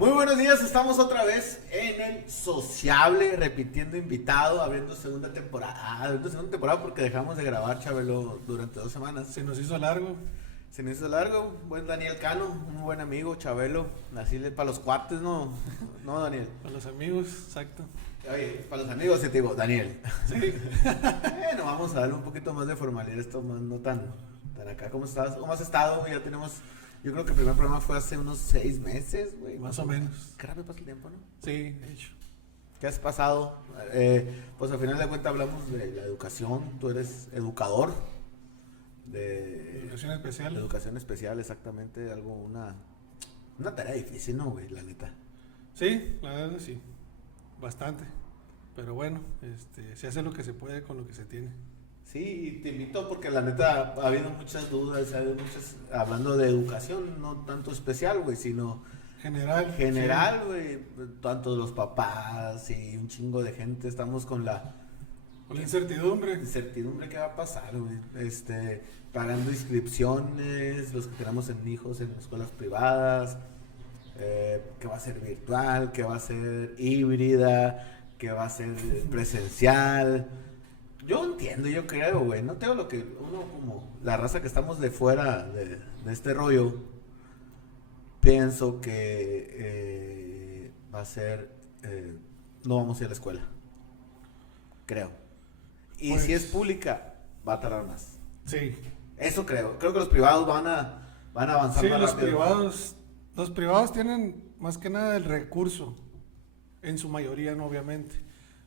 Muy buenos días, estamos otra vez en el Sociable, repitiendo invitado, abriendo segunda temporada porque dejamos de grabar, Chabelo, durante 2 semanas. Se nos hizo largo. Se nos hizo largo, buen Daniel Cano, un buen amigo, Chabelo, así para los cuates, ¿no? No, Daniel. Para los amigos, exacto. Oye, para los amigos, sí te digo, Daniel. Sí. Bueno, vamos a darle un poquito más de formalidad, esto más, no tan acá. ¿Cómo estás? ¿Cómo has estado? Ya tenemos, yo creo que el primer programa fue hace unos 6 meses, güey. Más o menos. Qué rápido pasa el tiempo, ¿no? Sí, de hecho. ¿Qué has pasado? Pues al final de cuentas hablamos de la educación, tú eres educador de Educación especial. educación especial, exactamente, una tarea difícil, ¿no, güey? La neta. Sí, la verdad sí. Bastante. Pero bueno, se hace lo que se puede con lo que se tiene. Sí, te invito porque la neta ha habido muchas dudas, hablando de educación, no tanto especial, güey, sino General. güey, tanto los papás y un chingo de gente, estamos con la Con la incertidumbre. incertidumbre que va a pasar, güey, pagando inscripciones, los que tenemos en hijos en escuelas privadas, que va a ser virtual, que va a ser híbrida, que va a ser presencial. Yo entiendo, yo creo, güey. No tengo lo que uno, como la raza que estamos de fuera de este rollo, pienso que va a ser. No vamos a ir a la escuela. Creo. Y Pues, si es pública, va a tardar más. Sí. Eso creo. Creo que los privados van a avanzar Sí, más rápido. los privados tienen más que nada el recurso. En su mayoría, no, obviamente.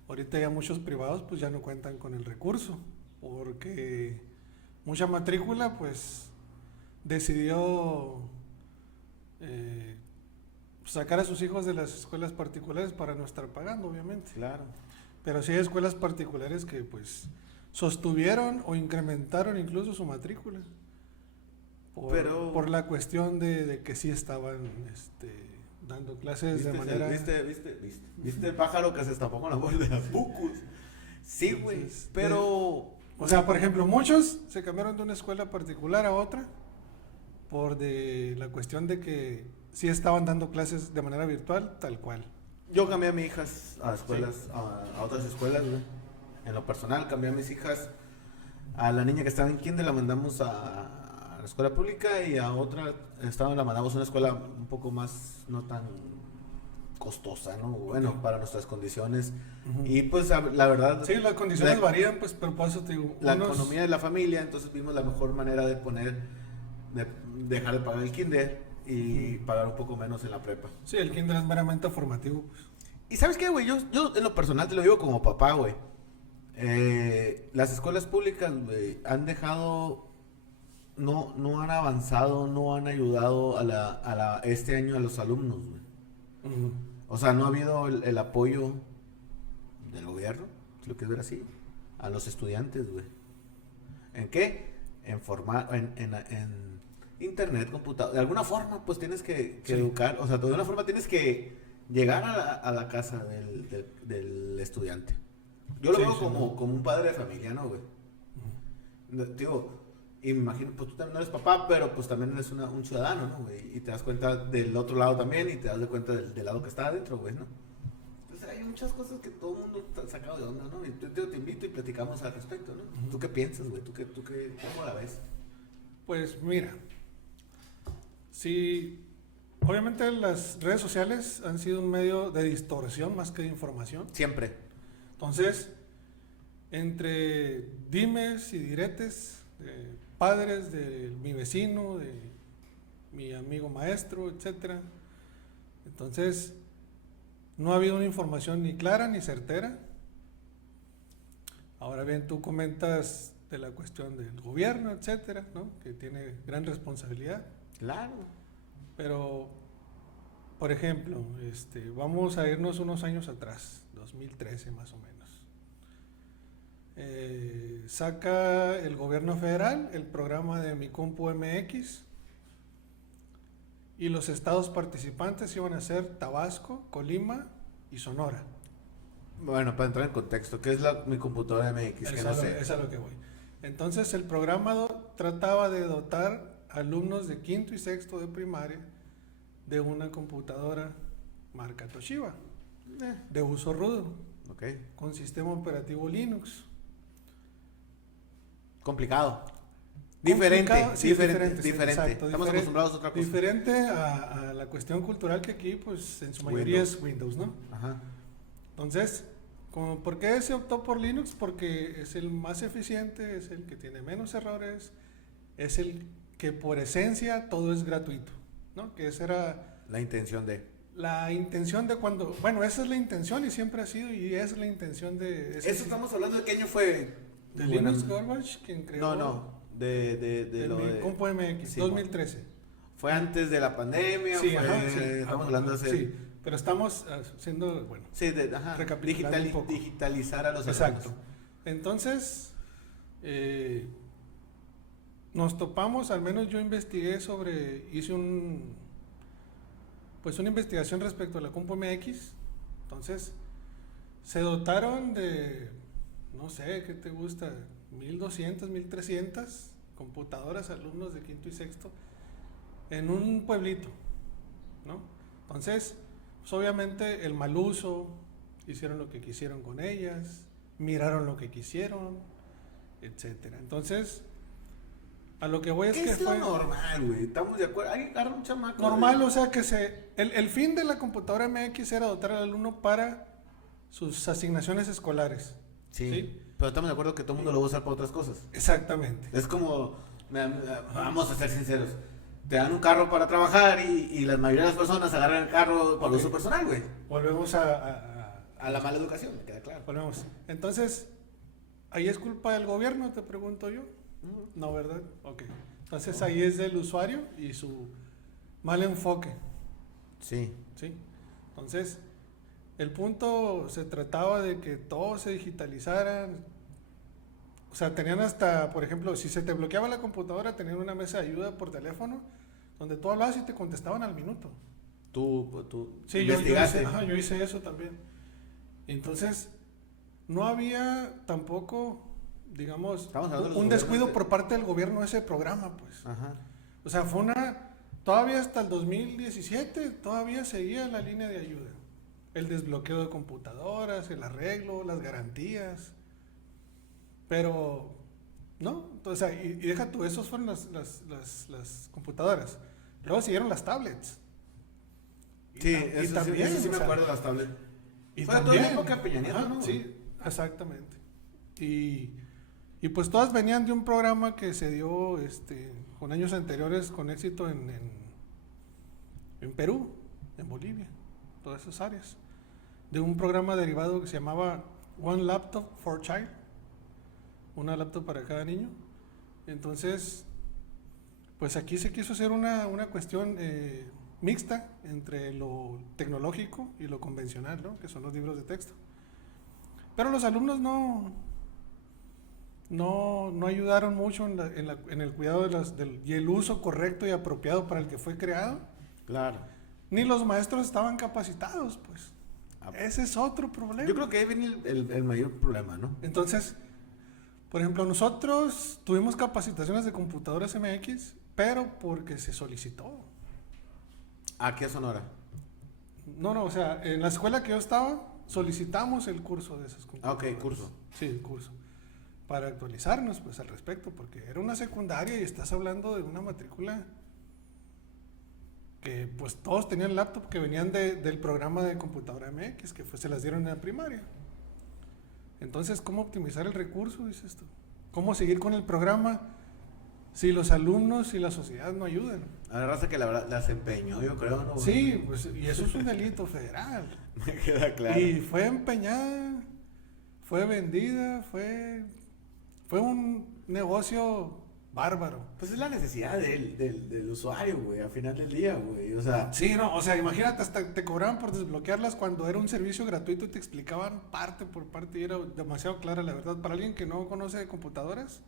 Ahorita ya muchos privados pues ya no cuentan con el recurso. Porque mucha matrícula pues decidió sacar a sus hijos de las escuelas particulares para no estar pagando, obviamente. Claro. Pero sí hay escuelas particulares que pues sostuvieron o incrementaron incluso su matrícula. Por la cuestión de que sí estaban dando clases de manera... ¿Viste el pájaro que se estampó con la bola de Apucus? Sí, güey, Entonces, pero... O sea, por ejemplo, muchos se cambiaron de una escuela particular a otra por de la cuestión de que sí estaban dando clases de manera virtual, tal cual. Yo cambié a mis hijas a escuelas, a otras escuelas, güey. En lo personal, cambié a mis hijas. A la niña que estaba en kinder la mandamos a la escuela pública y a otra la mandamos a una escuela un poco más, no tan costosa, ¿no? Bueno, Ok. para nuestras condiciones. Ujú. Y pues la verdad... Sí, las condiciones la- varían, pues, pero por eso te digo, la economía de la familia, entonces vimos la mejor manera de dejar de pagar el kinder y pagar un poco menos en la prepa. Sí, el kinder es meramente formativo, pues. Y ¿sabes qué, güey? Yo en lo personal te lo digo como papá, güey. Las escuelas públicas, güey, han dejado, no han avanzado, no han ayudado este año a los alumnos, güey. Ujú. O sea, no ha habido el apoyo del gobierno, si lo quieres ver así, a los estudiantes, güey. ¿En qué? En internet, computador. De alguna forma, pues tienes que Sí. educar, o sea, de alguna forma tienes que llegar a la casa del estudiante. Yo lo Sí, veo sí, como, no. como un padre de familia, ¿no, güey? Digo, y me imagino, pues tú también no eres papá, pero pues también eres un ciudadano, ¿no, güey? Y te das cuenta del otro lado también y te das de cuenta del lado que está adentro, güey, ¿no? Entonces hay muchas cosas que todo el mundo está sacado de onda, ¿no? Y te invito y platicamos al respecto, ¿no? Ujú. ¿Tú qué piensas, güey? ¿Cómo la ves? Pues mira, sí, obviamente las redes sociales han sido un medio de distorsión más que de información. Siempre. Entonces, entre dimes y diretes, de padres de mi vecino, de mi amigo maestro, etcétera. Entonces, no ha habido una información ni clara ni certera. Ahora bien, tú comentas de la cuestión del gobierno, etcétera, ¿no? Que tiene gran responsabilidad. Claro. Pero, por ejemplo, vamos a irnos unos años atrás, 2013 más o menos. Saca el gobierno federal el programa de Mi Compu MX y los estados participantes iban a ser Tabasco, Colima y Sonora. Bueno, para entrar en contexto, ¿qué es mi computadora MX? Que no sé. Es a lo que voy. Entonces el programa trataba de dotar alumnos de quinto y sexto de primaria de una computadora marca Toshiba, de uso rudo, Ok. con sistema operativo Linux. Complicado. Diferente, Sí, diferente. exacto, Estamos acostumbrados a otra cosa. Diferente a la cuestión cultural que aquí, pues en su mayoría es Windows, ¿no? Ajá. Entonces, ¿por qué se optó por Linux? Porque es el más eficiente, es el que tiene menos errores, es el que por esencia todo es gratuito, ¿no? Que esa era La intención de. la intención de cuando, bueno, esa es la intención y siempre ha sido y es la intención de... Eso estamos hablando de qué año fue. De Linus Torvalds, quien creó... No. De lo de. Compu MX, Sí, 2013. Fue antes de la pandemia. Sí, fue, ajá, sí. Estamos hablando de hacer. Sí, pero estamos haciendo, bueno, Sí, ajá. recapitulando un poco. Digitalizar a los Exacto. alumnos. Entonces, nos topamos, al menos yo investigué hice una investigación respecto a la Compu MX. Entonces, se dotaron de, no sé, ¿qué te gusta? 1200, 1300 computadoras, alumnos de quinto y sexto, en un pueblito, ¿no? Entonces, pues obviamente el mal uso, hicieron lo que quisieron con ellas, miraron lo que quisieron, etcétera. Entonces, a lo que voy es ¿Qué que es fue lo normal, güey? Estamos de acuerdo. Hay que agarrar un chamaco. normal, o sea que el fin de la computadora MX era dotar al alumno para sus asignaciones escolares. Sí. Pero estamos de acuerdo que todo el mundo lo va a usar para otras cosas. Exactamente. Es como, vamos a ser sinceros, te dan un carro para trabajar y la mayoría de las personas agarran el carro para uso personal, güey. Volvemos A la mala educación, me queda claro. volvemos. Entonces, ¿ahí es culpa del gobierno, te pregunto yo? No, ¿verdad? Ok. Entonces ahí es del usuario y su mal enfoque, Sí. ¿sí? Entonces, el punto se trataba de que todo se digitalizara. O sea, tenían hasta, por ejemplo, si se te bloqueaba la computadora, tenían una mesa de ayuda por teléfono donde tú hablabas y te contestaban al minuto. Tú Sí, investigaste. yo hice eso también. Entonces, no había tampoco, digamos, Estamos hablando de los un descuido gobiernos por parte del gobierno de ese programa, pues. Ajá. O sea, fue todavía hasta el 2017, todavía seguía la línea de ayuda. El desbloqueo de computadoras, el arreglo, las garantías. Pero, ¿no? Entonces, y deja tú, esos fueron las computadoras. Luego siguieron las tablets. Sí, eso sí me acuerdo de las tablets. Y Fue toda la época Peña Nieto, ajá, ¿no? Sí, exactamente. Y pues todas venían de un programa que se dio con años anteriores con éxito en Perú, en Bolivia, todas esas áreas. De un programa derivado que se llamaba One Laptop for Child, una laptop para cada niño. Entonces, pues aquí se quiso hacer una cuestión mixta entre lo tecnológico y lo convencional, ¿no? Que son los libros de texto. Pero los alumnos no ayudaron mucho en el cuidado y el uso correcto y apropiado para el que fue creado. Claro. Ni los maestros estaban capacitados, pues. Ese es otro problema. Yo creo que ahí viene el mayor problema, ¿no? Entonces, por ejemplo, nosotros tuvimos capacitaciones de computadoras MX, pero porque se solicitó. Aquí a Sonora. No, o sea, en la escuela que yo estaba, solicitamos el curso de esas computadoras. Ok, curso. Sí, el curso. Para actualizarnos, pues, al respecto, porque era una secundaria y estás hablando de una matrícula que, pues, todos tenían laptop que venían del programa de computadora MX, que se las dieron en la primaria. Entonces, ¿cómo optimizar el recurso, dices tú? ¿Cómo seguir con el programa si los alumnos y la sociedad no ayudan? A la raza que la verdad las empeñó, yo creo, ¿no? Sí, pues, y eso es un delito federal. Me queda claro. Y fue empeñada, fue vendida, fue un negocio bárbaro. Pues es la necesidad del usuario, güey, al final del día, güey. O sea, Sí, no, o sea, imagínate, hasta te cobraban por desbloquearlas cuando era un servicio gratuito y te explicaban parte por parte y era demasiado clara la verdad. Para alguien que no conoce de computadoras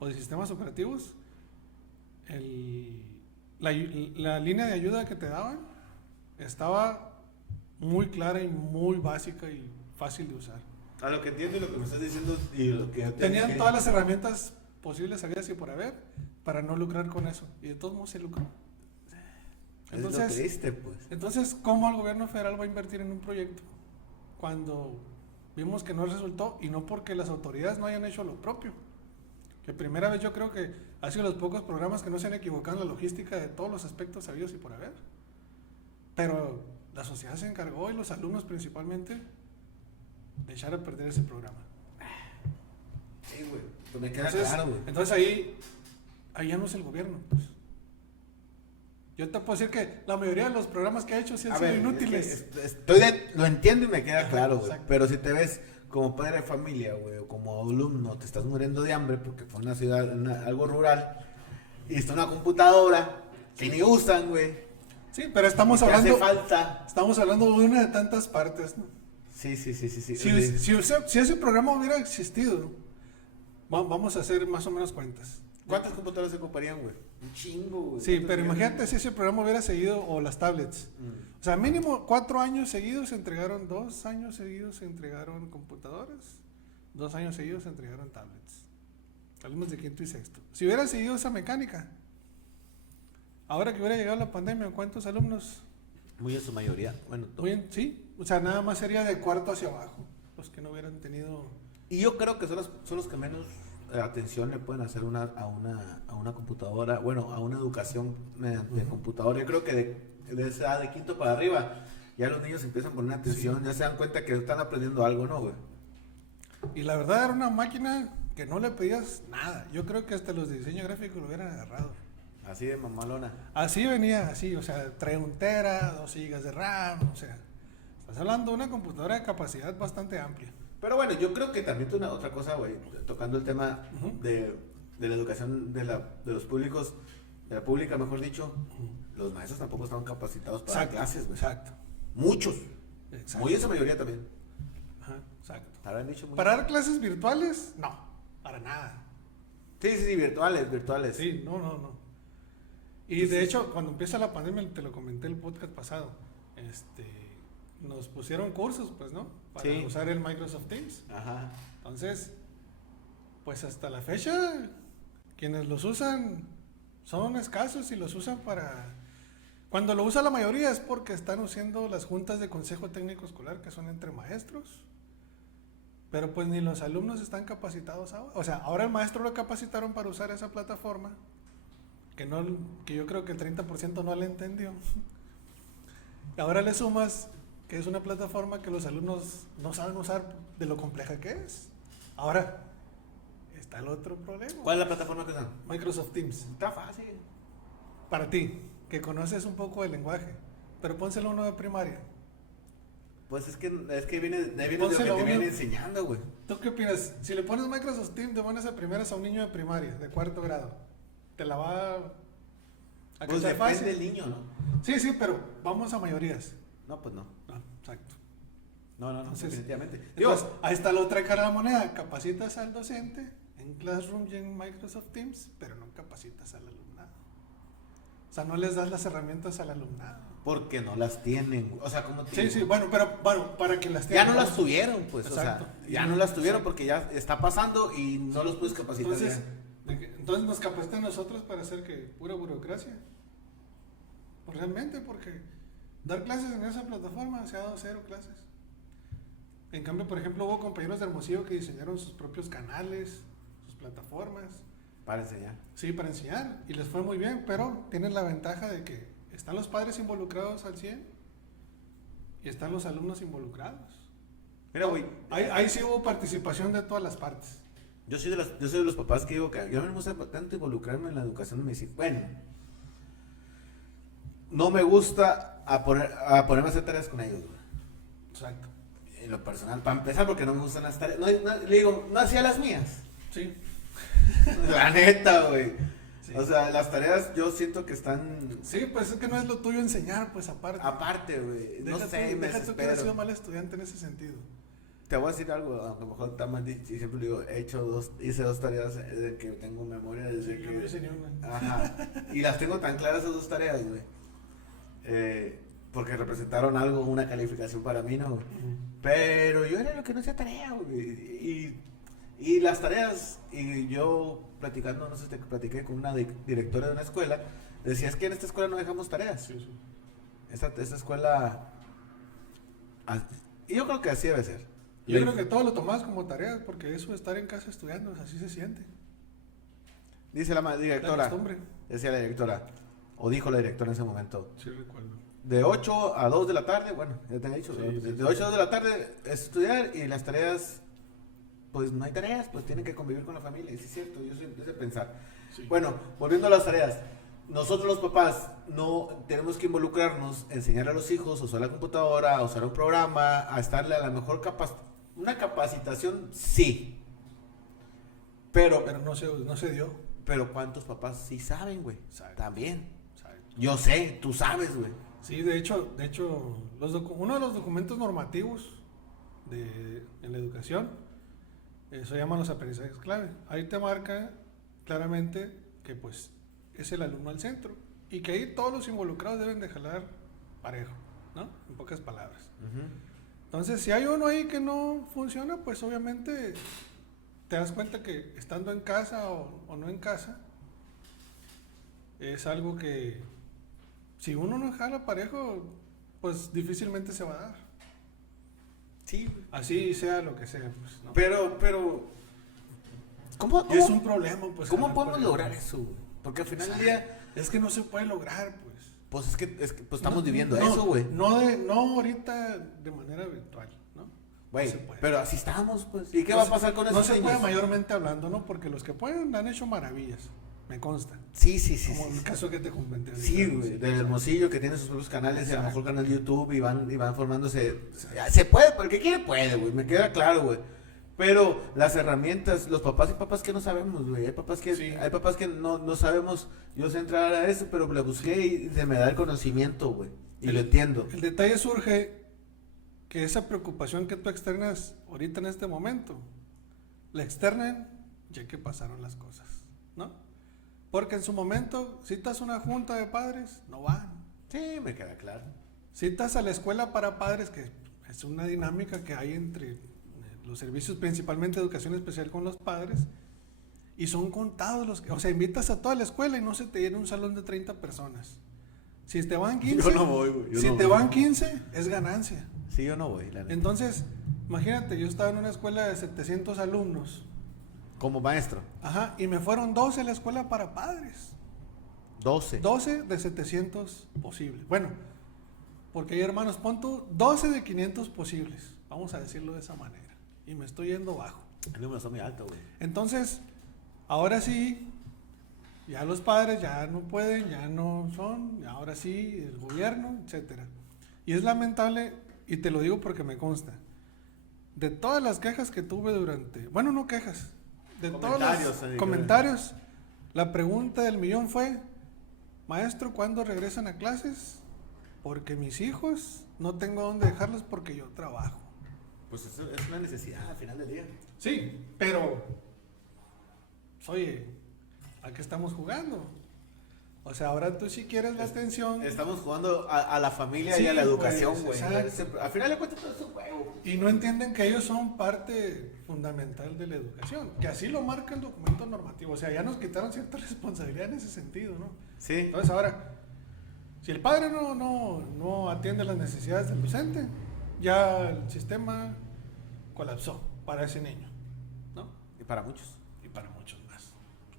o de sistemas operativos, la línea de ayuda que te daban estaba muy clara y muy básica y fácil de usar. a lo que entiendo y lo que me estás diciendo y lo que yo te Tenían dije, todas las herramientas posibles, habidas y por haber, para no lucrar con eso. Y de todos modos se lucró. Entonces, es lo triste, pues. Entonces, ¿cómo el gobierno federal va a invertir en un proyecto cuando vimos que no resultó y no porque las autoridades no hayan hecho lo propio? Que primera vez yo creo que ha sido de los pocos programas que no se han equivocado en la logística de todos los aspectos sabidos y por haber. Pero la sociedad se encargó y los alumnos principalmente de echar a perder ese programa. Sí, güey. Pues me queda claro, güey. Entonces ahí ya no es el gobierno, pues. Yo te puedo decir que la mayoría de los programas que ha hecho sí han sido inútiles. Lo entiendo y me queda claro, güey. Pero si te ves como padre de familia, güey, o como alumno, te estás muriendo de hambre porque fue una ciudad, algo rural, y está una computadora que ni usan, güey. Sí, pero estamos hablando. Hace falta. Estamos hablando de una de tantas partes, ¿no? Sí. Si ese programa hubiera existido, vamos a hacer más o menos cuentas. ¿Cuántas computadoras se ocuparían, güey? Un chingo, güey. Sí, pero imagínate si ese programa hubiera seguido, o las tablets. O sea, mínimo 4 años seguidos se entregaron, 2 años seguidos se entregaron computadoras, 2 años seguidos se entregaron tablets. Alumnos de quinto y sexto. Si hubiera seguido esa mecánica, ahora que hubiera llegado la pandemia, ¿cuántos alumnos? Muy en su mayoría. Bueno, muy bien, sí. O sea, nada más sería de cuarto hacia abajo, los que no hubieran tenido. Y yo creo que son los que menos atención le pueden hacer a una computadora, bueno, a una educación mediante computadora. Yo creo que de esa edad de quinto para arriba, ya los niños empiezan a poner atención, ya se dan cuenta que están aprendiendo algo, ¿no, güey? Y la verdad era una máquina que no le pedías nada. Yo creo que hasta los de diseño gráfico lo hubieran agarrado. Así de mamalona. Así venía, así, o sea, trae 1 tera, 2 GB de RAM, o sea, estás hablando de una computadora de capacidad bastante amplia. Pero bueno, yo creo que también otra cosa, güey, tocando el tema de la educación de los públicos, de la pública, mejor dicho, los maestros tampoco estaban capacitados para dar clases, güey. Exacto. Muchos. Exacto. Muy esa mayoría también. Ajá, exacto. Dicho ¿Para dar clases virtuales? No, para nada. Sí, virtuales. Sí, no. Y de hecho, cuando empieza la pandemia, te lo comenté el podcast pasado, nos pusieron cursos, pues, ¿no? Para usar el Microsoft Teams. Ajá. Entonces, pues hasta la fecha, quienes los usan son escasos y los usan para... Cuando lo usa la mayoría es porque están usando las juntas de consejo técnico escolar, que son entre maestros. Pero pues ni los alumnos están capacitados ahora. O sea, ahora el maestro lo capacitaron para usar esa plataforma, que yo creo que el 30% no la entendió. Y ahora le sumas que es una plataforma que los alumnos no saben usar de lo compleja que es. Ahora, está el otro problema. ¿Cuál es la plataforma que usan? Microsoft Teams. Está fácil. Para ti, que conoces un poco el lenguaje, pero pónselo uno de primaria. Pues es que viene de lo que te viene enseñando, güey. ¿Tú qué opinas? Si le pones Microsoft Teams de buenas a primeras a un niño de primaria, de 4º grado, ¿te la va a pues depende fácil? Del niño, ¿no? Sí, pero vamos a mayorías. No, pues no. No, exacto. No, Entonces, definitivamente. Entonces, ahí está la otra cara de la moneda. Capacitas al docente en Classroom y en Microsoft Teams, pero no capacitas al alumnado. O sea, no les das las herramientas al alumnado. Porque no las tienen. O sea, como te Sí, bueno, pero para que las tengan. Ya no las tuvieron, pues. Exacto. O sea, ya no las tuvieron porque ya está pasando y no los puedes capacitar. Entonces nos capacitan nosotros para hacer que pura burocracia. Pues realmente, porque dar clases en esa plataforma se ha dado 0 clases. En cambio, por ejemplo, hubo compañeros de Hermosillo que diseñaron sus propios canales, sus plataformas. Para enseñar. Sí, para enseñar. Y les fue muy bien, pero tienen la ventaja de que están los padres involucrados al 100 y están los alumnos involucrados. Mira, güey. Ahí sí hubo participación de todas las partes. Yo soy de los papás que digo que yo no me gusta tanto involucrarme en la educación de mis hijos. Bueno, no me gusta ponerme a hacer tareas con ellos, güey. Exacto. En lo personal, para empezar, porque no me gustan las tareas. Le digo, no hacía las mías. Sí. La neta, güey. Sí. O sea, las tareas yo siento que están... Sí, pues es que no es lo tuyo enseñar, pues aparte. Aparte, güey. No sé, me deja tú que eres sido mal estudiante en ese sentido. Te voy a decir algo, a lo mejor está mal dicho, y siempre digo, hice 2 tareas desde que tengo memoria, desde sí, que... Yo no hice ni una. Ajá. Y las tengo tan claras esas 2 tareas, güey. Porque representaron algo, una calificación para mí, ¿no? Pero yo era lo que no hacía tarea, güey. Y las tareas, y yo platicando, no sé si te platiqué con una directora de una escuela, decía, es que en esta escuela no dejamos tareas. Sí, sí. Esta escuela... Y yo creo que así debe ser. Yo creo que todo lo tomás como tarea, porque eso de estar en casa estudiando, así se siente. Dice la directora, La costumbre. decía la directora, o dijo la directora en ese momento, Sí, recuerdo. de 8 a 2 de la tarde, bueno, ya te he dicho, Sí, ¿no? sí, De 8 a 2 de la tarde es estudiar y las tareas, pues no hay tareas, pues tienen que convivir con la familia, y sí es cierto, yo soy de pensar. Sí. Bueno, volviendo a las tareas, nosotros los papás no tenemos que involucrarnos, enseñar a los hijos a usar la computadora, a usar un programa, a estarle a la mejor una capacitación, sí, pero no se dio. Pero ¿cuántos papás sí saben, güey? Exacto. También. Exacto. Yo sé, tú sabes, güey. Sí, de hecho uno de los documentos normativos en la educación, eso llaman los aprendizajes clave. Ahí te marca claramente que pues es el alumno al centro y que ahí todos los involucrados deben de jalar parejo, ¿no? En pocas palabras. Entonces, si hay uno ahí que no funciona, pues obviamente te das cuenta que estando en casa o no en casa, es algo que si uno no jala parejo, pues difícilmente se va a dar. Sí. Así sea lo que sea, pues, ¿no? Pero, ¿cómo Y es un problema, pues. ¿cómo jalar podemos parejo. lograr eso, güey? Porque al final del día, Es que no se puede lograr, pues. pues es que pues estamos No, viviendo no, eso, güey. No ahorita de manera virtual, ¿no? Güey, No se puede. pero así estamos, pues. ¿Y qué va a pasar con No esos se niños? puede mayormente hablando, ¿no? Porque los que pueden han hecho maravillas, me consta. Sí. Como el caso que te comenté. Sí, ahorita, güey, sí. del Hermosillo que tiene sus propios canales, y a lo Exacto. mejor canal de YouTube y van formándose. Se puede, porque el que quiere puede, güey, me queda claro, güey. Pero las herramientas, los papás y papás que no sabemos, güey. Hay papás que, Sí. hay papás que no sabemos. Yo sé entrar a eso, pero le busqué y se me da el conocimiento, güey. Y lo entiendo. El detalle surge que esa preocupación que tú externas ahorita en este momento, la externen ya que pasaron las cosas, ¿no? Porque en su momento, citas una junta de padres, no van. Sí, me queda claro. Citas a la escuela para padres, que es una dinámica que hay entre los servicios, principalmente de educación especial con los padres, y son contados los que, o sea, invitas a toda la escuela y no se te llena un salón de 30 personas. Si te van 15, Yo no voy, güey. si te van 15, es ganancia. Sí, yo no voy, la neta. Entonces, imagínate, yo estaba en una escuela de 700 alumnos, Como maestro, ajá, y me fueron 12 a la escuela para padres. 12. 12 de 700 posibles. Bueno, porque hay hermanos, pon tú 12 de 500 posibles, vamos a decirlo de esa manera. Y me estoy yendo bajo. El número está muy alto, güey. Entonces, ahora sí, ya los padres ya no pueden, ya no son, ahora sí, el gobierno, etcétera. Y es lamentable, y te lo digo porque me consta, de todas las quejas que tuve durante, bueno, no quejas, de todos los comentarios, la pregunta del millón fue, maestro, ¿cuándo regresan a clases? Porque mis hijos no tengo dónde dejarlos porque yo trabajo. Pues eso es una necesidad al final del día. Sí, pero, oye, ¿a qué estamos jugando? O sea, ahora tú sí quieres la atención. Estamos jugando a la familia Sí, y a la pues, educación, güey. exacto. Al final de cuentas todo es un juego. Y no entienden que ellos son parte fundamental de la educación. Que así lo marca el documento normativo. O sea, ya nos quitaron cierta responsabilidad en ese sentido, ¿no? Sí. Entonces ahora, si el padre no atiende las necesidades del docente, ya el sistema colapsó para ese niño, ¿no? Y para muchos. Y para muchos más.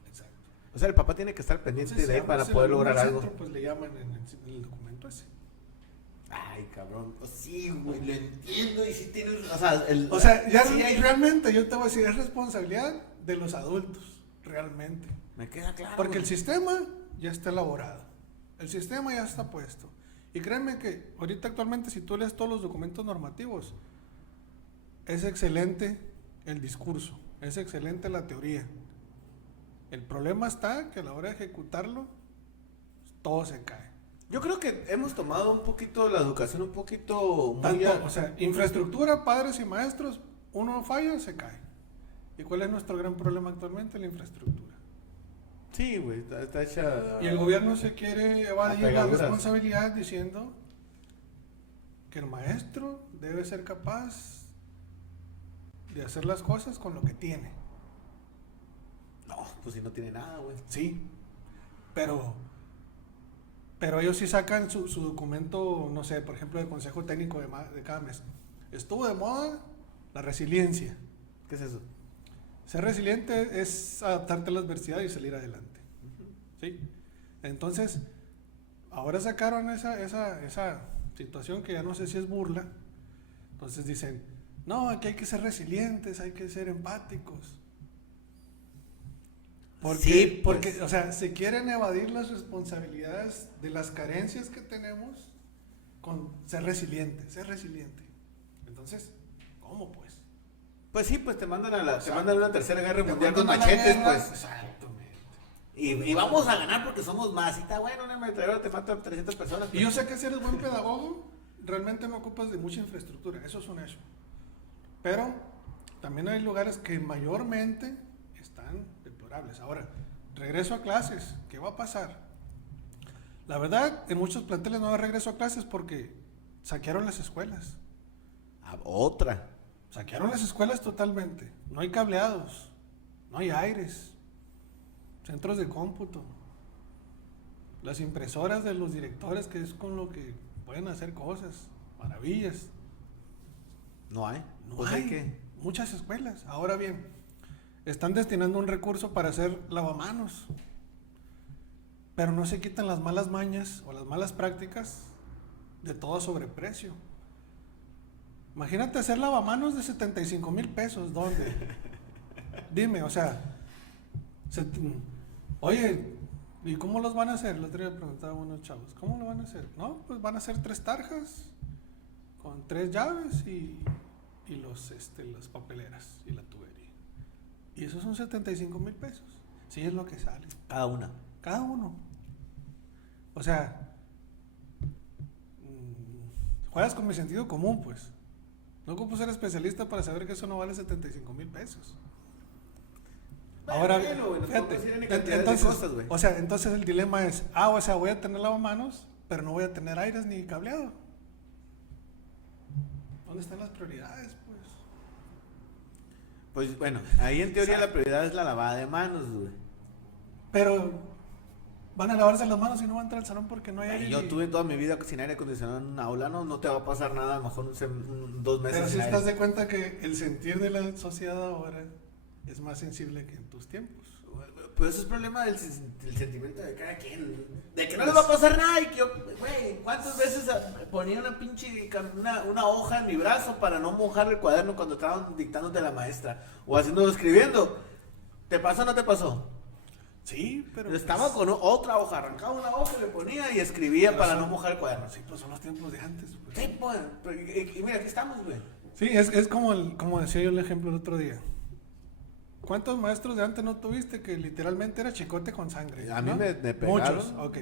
Exacto. O sea, el papá tiene que estar pendiente Entonces, de él para además, poder el lograr alumno algo. centro, pues le llaman en el documento ese. Ay, cabrón. Pues sí, güey, lo entiendo y sí tienes. O sea, Ya sí hay- realmente, yo te voy a decir, es responsabilidad de los adultos, realmente. Me queda claro. Porque el güey. sistema ya está elaborado. El sistema ya está puesto. Y créanme que ahorita actualmente, si tú lees todos los documentos normativos, es excelente el discurso, es excelente la teoría. El problema está que a la hora de ejecutarlo, todo se cae. Yo creo que hemos tomado un poquito la educación, un poquito muy Tanto, o sea, infraestructura, padres y maestros, uno falla, se cae. ¿Y cuál es nuestro gran problema actualmente? La infraestructura. Sí, güey, está hecha. Y el gobierno se quiere evadir la Apegaduras. responsabilidad diciendo que el maestro debe ser capaz de hacer las cosas con lo que tiene. No, pues si no tiene nada, güey. Sí, pero Pero ellos sí sacan su documento, no sé, por ejemplo, de consejo técnico de cada mes. Estuvo de moda la resiliencia. ¿Qué es eso? Ser resiliente es adaptarte a la adversidad y salir adelante. ¿Sí? Entonces, ahora sacaron esa situación que ya no sé si es burla. Entonces dicen, no, aquí hay que ser resilientes, hay que ser empáticos. Porque, Sí, pues. porque, o sea, se quieren evadir las responsabilidades de las carencias que tenemos con ser resiliente. Entonces, ¿cómo pues? Pues sí, pues te mandan a Exacto. una tercera guerra Te mundial con mandan a la machetes, guerra, pues. Exactamente. Y vamos a ganar porque somos más. Y está bueno, una ametralladora te matan 300 personas. Y yo sé que si eres buen pedagogo, realmente no ocupas de mucha infraestructura, eso es un hecho. Pero también hay lugares que mayormente están deplorables. Ahora, regreso a clases, ¿qué va a pasar? La verdad, en muchos planteles no hay regreso a clases porque saquearon las escuelas. Otra. Saquearon las escuelas totalmente. No hay cableados, no hay aires, centros de cómputo, las impresoras de los directores, que es con lo que pueden hacer cosas, maravillas. No hay. No Pues hay que. muchas escuelas. Ahora bien, están destinando un recurso para hacer lavamanos, pero no se quitan las malas mañas o las malas prácticas de todo sobreprecio. Imagínate hacer lavamanos de 75,000 pesos, ¿dónde? Dime, o sea, oye, ¿y cómo los van a hacer? El otro día preguntaba a unos chavos, ¿cómo lo van a hacer? No, pues van a hacer 3 tarjas con 3 llaves y las papeleras y la tubería. Y esos son 75,000 pesos. Sí, es lo que sale. Cada una. Cada uno. O sea, juegas con mi sentido común, pues. No ocupo ser especialista para saber que eso no vale 75,000 pesos. Ahora, fíjate, entonces, o sea, entonces el dilema es, o sea, voy a tener lavamanos, pero no voy a tener aires ni cableado. ¿Dónde están las prioridades, pues? Pues bueno, ahí en teoría la prioridad es la lavada de manos, güey. Pero van a lavarse las manos y no van a entrar al salón porque no hay aire. Yo tuve toda mi vida sin aire acondicionado en un aula, no te va a pasar nada, a lo mejor 2 meses. Pero si sin estás aire. de cuenta que el sentir de la sociedad ahora es más sensible que en tus tiempos. Pero eso es problema del sentimiento de cada quien. De que no les va a pasar nada y que yo, güey, ¿cuántas veces ponía una hoja en mi brazo para no mojar el cuaderno cuando estaban dictándote la maestra? O escribiendo. ¿Te pasó o no te pasó? Sí, pero Estaba con otra hoja, arrancaba una hoja, le ponía y escribía para no mojar el cuaderno. Sí, pues son los tiempos de antes. Pues. Sí, pues, y mira, aquí estamos, güey. Sí, es como decía yo el ejemplo el otro día. ¿Cuántos maestros de antes no tuviste que literalmente era chicote con sangre? A mí ¿no? me pegaron. Muchos, ok.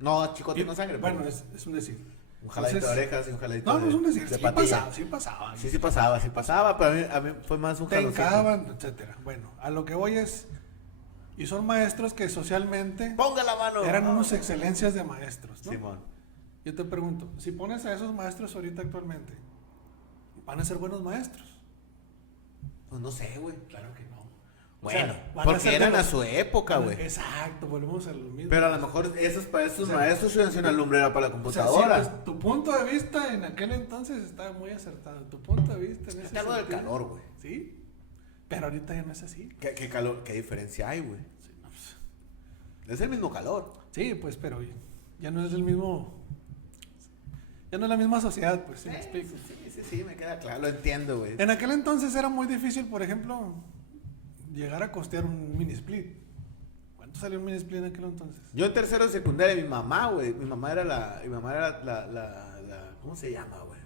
No, chicote con sangre. Bueno, pero es un decir. un jaladito de orejas y un jaladito No, no es un decir. de Sí patilla. pasaba. Sí pasaba, pero a mí fue más un Te jalocito. encaban, etcétera. Bueno, a lo que voy es... Y son maestros que socialmente ¡Ponga la mano! eran unos excelencias de maestros, ¿no? Simón. Yo te pregunto, si pones a esos maestros ahorita actualmente, ¿van a ser buenos maestros? Pues no sé, güey. Claro que no. Bueno, van a porque ser de eran a los- su época, güey. Exacto, volvemos a lo mismo. Pero a lo mejor esos O sea, maestros iban a ser una lumbrera para la O sea, computadora. sí, pues, tu punto de vista en aquel entonces estaba muy acertado. Tu punto de vista en ese Te hablo del sentido, calor, güey. Sí, pero ahorita ya no es así. ¿Qué calor, qué diferencia hay, güey? Sí, no, pues, Es el mismo calor. sí, pues, pero ya no es el mismo. Ya no es la misma sociedad, pues, ¿sí me explico? Sí, me queda claro, lo entiendo, güey. En aquel entonces era muy difícil, por ejemplo, llegar a costear un mini split. ¿Cuánto salió un mini split en aquel entonces? Yo en tercero de secundaria, mi mamá era la, ¿cómo se llama, güey?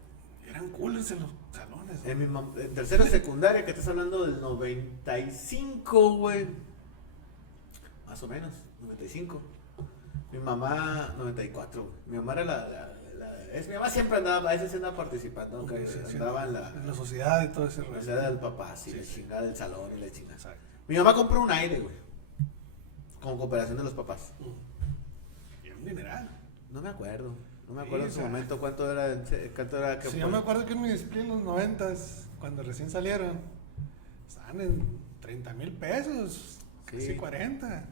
Eran coolers en los salones, ¿no? En tercero de secundaria, que estás hablando del 95, güey. Más o menos, 95. Mi mamá, 94, güey. Mi mamá era mi mamá siempre andaba, a veces andaba participando, aunque Sí, sí, andaba en la sociedad y todo ese rollo. o sea, del papá, sí, Sí, la sí. chingada del salón y la chingada. Exacto. Mi mamá compró un aire, güey. Con cooperación de los papás. Y un dineral. No me acuerdo Sí, en o su sea, momento cuánto era que Sí, yo me acuerdo que en mi split en los 90s, cuando recién salieron, estaban en 30,000 pesos, Sí. casi 40.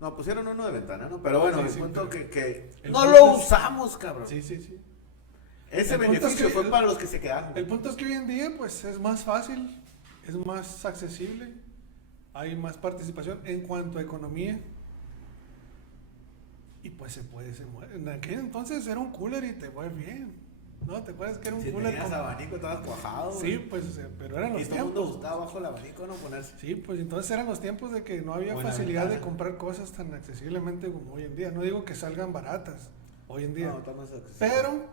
No, pusieron uno de ventana, ¿no? Pero bueno, Sí, el sí, punto pero- que el no punto lo es- usamos, cabrón. Sí, sí, sí. Ese El punto es beneficio que fue el- para los que se quedaron. El punto es que hoy en día pues es más fácil, es más accesible, hay más participación en cuanto a economía y pues se mueve. En aquel entonces era un cooler y te mueves bien, ¿no? ¿Te acuerdas que era un Si cooler? tenías abanico, estabas cuajado. Sí, güey. pues, pero eran Y los todo el mundo tiempos. buscaba bajo el abanico, ¿no? Ponerse. Sí, pues entonces eran los tiempos de que no había Buena facilidad de ventana. comprar cosas tan accesiblemente como hoy en día. No digo que salgan baratas hoy en día, No, está más accesible. pero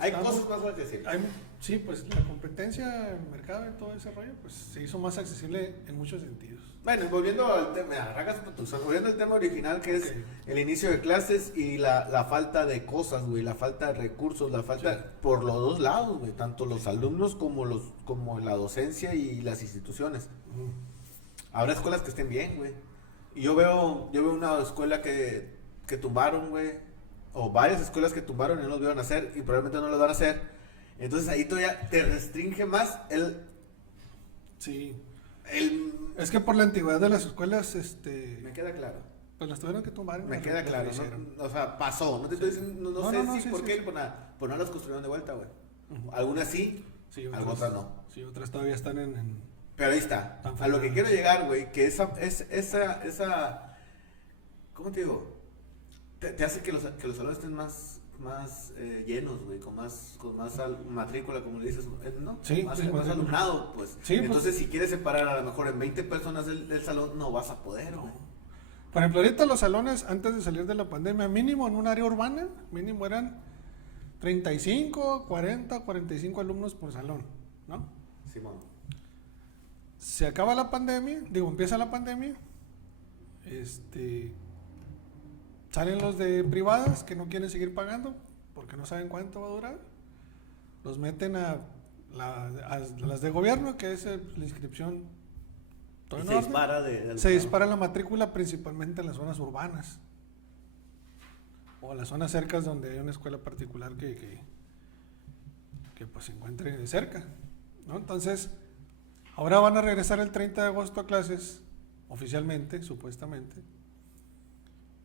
Hay estamos- cosas más accesibles. sí, pues la competencia, el mercado y todo ese rollo, pues se hizo más accesible en muchos sentidos. Bueno, volviendo al tema, volviendo al tema original que es Ok. el inicio de clases y la falta de cosas, güey, la falta de recursos, la falta Sí. por los dos lados, güey, tanto los alumnos como la docencia y las instituciones. Habrá escuelas que estén bien, güey. Y yo veo una escuela que tumbaron, güey, o varias escuelas que tumbaron y no los vieron hacer y probablemente no los van a hacer. Entonces ahí todavía te restringe más Sí. el Es que por la antigüedad de las escuelas, me queda claro. pues las tuvieron que tumbar. y Me las queda claro, rehicieron. ¿no? O sea, pasó, no te estoy diciendo, no sé si sí, por sí, qué, sí. por nada, pues no las construyeron de vuelta, güey. Ujú. Algunas sí, Sí, otras no. Sí, otras todavía están en Pero ahí está, Tan a lo que fenomenal. quiero llegar, güey, que esa, ¿cómo te digo? Te hace que los salones estén más llenos, güey, con más matrícula, como le dices, ¿no? Sí, más, sí, más matrícula. alumnado, pues. Sí, pues. Entonces, si quieres separar a lo mejor en 20 personas del salón, no vas a poder, güey. Por ejemplo, ahorita los salones, antes de salir de la pandemia, mínimo en un área urbana, mínimo eran 35, 40, 45 alumnos por salón, ¿no? Simón. Se acaba la pandemia, empieza la pandemia, salen los de privadas que no quieren seguir pagando porque no saben cuánto va a durar, los meten a las de gobierno, que es la inscripción. todo Y en se orden. dispara de Se dispara la matrícula principalmente en las zonas urbanas o en las zonas cercas donde hay una escuela particular que pues se encuentre cerca, ¿no? Entonces, ahora van a regresar el 30 de agosto a clases, oficialmente, supuestamente,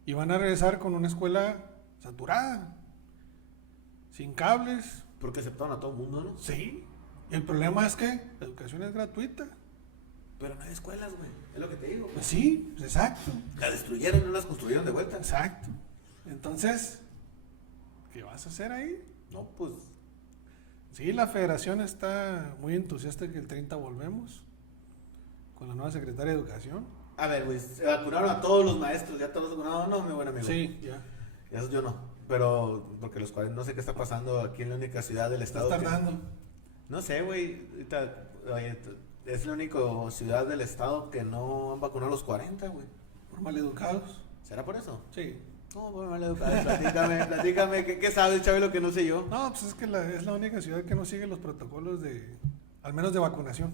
y van a regresar con una escuela saturada, sin cables. Porque aceptaron a todo el mundo, ¿no? Sí, y el problema es que la educación es gratuita. Pero no hay escuelas, güey. Es lo que te digo. Pues sí, exacto. Las destruyeron, no las construyeron de vuelta. Exacto. Entonces, ¿qué vas a hacer ahí? No, pues. Sí, la federación está muy entusiasta que el 30 volvemos con la nueva secretaria de Educación. A ver, güey, se vacunaron a todos los maestros, ya todos vacunados. No, mi buen amigo. Sí, ya. Eso yo no. Pero, porque los cuales no sé qué está pasando aquí en la única ciudad del Está estado. tardando. No sé, güey. Ahorita, oye, es la única ciudad del estado que no han vacunado a los 40, güey. Por maleducados. ¿Será por eso? Sí. No, por mal educado. Platícame, ¿qué sabes, Chabelo, que no sé yo? No, pues es que es la única ciudad que no sigue los protocolos al menos de vacunación.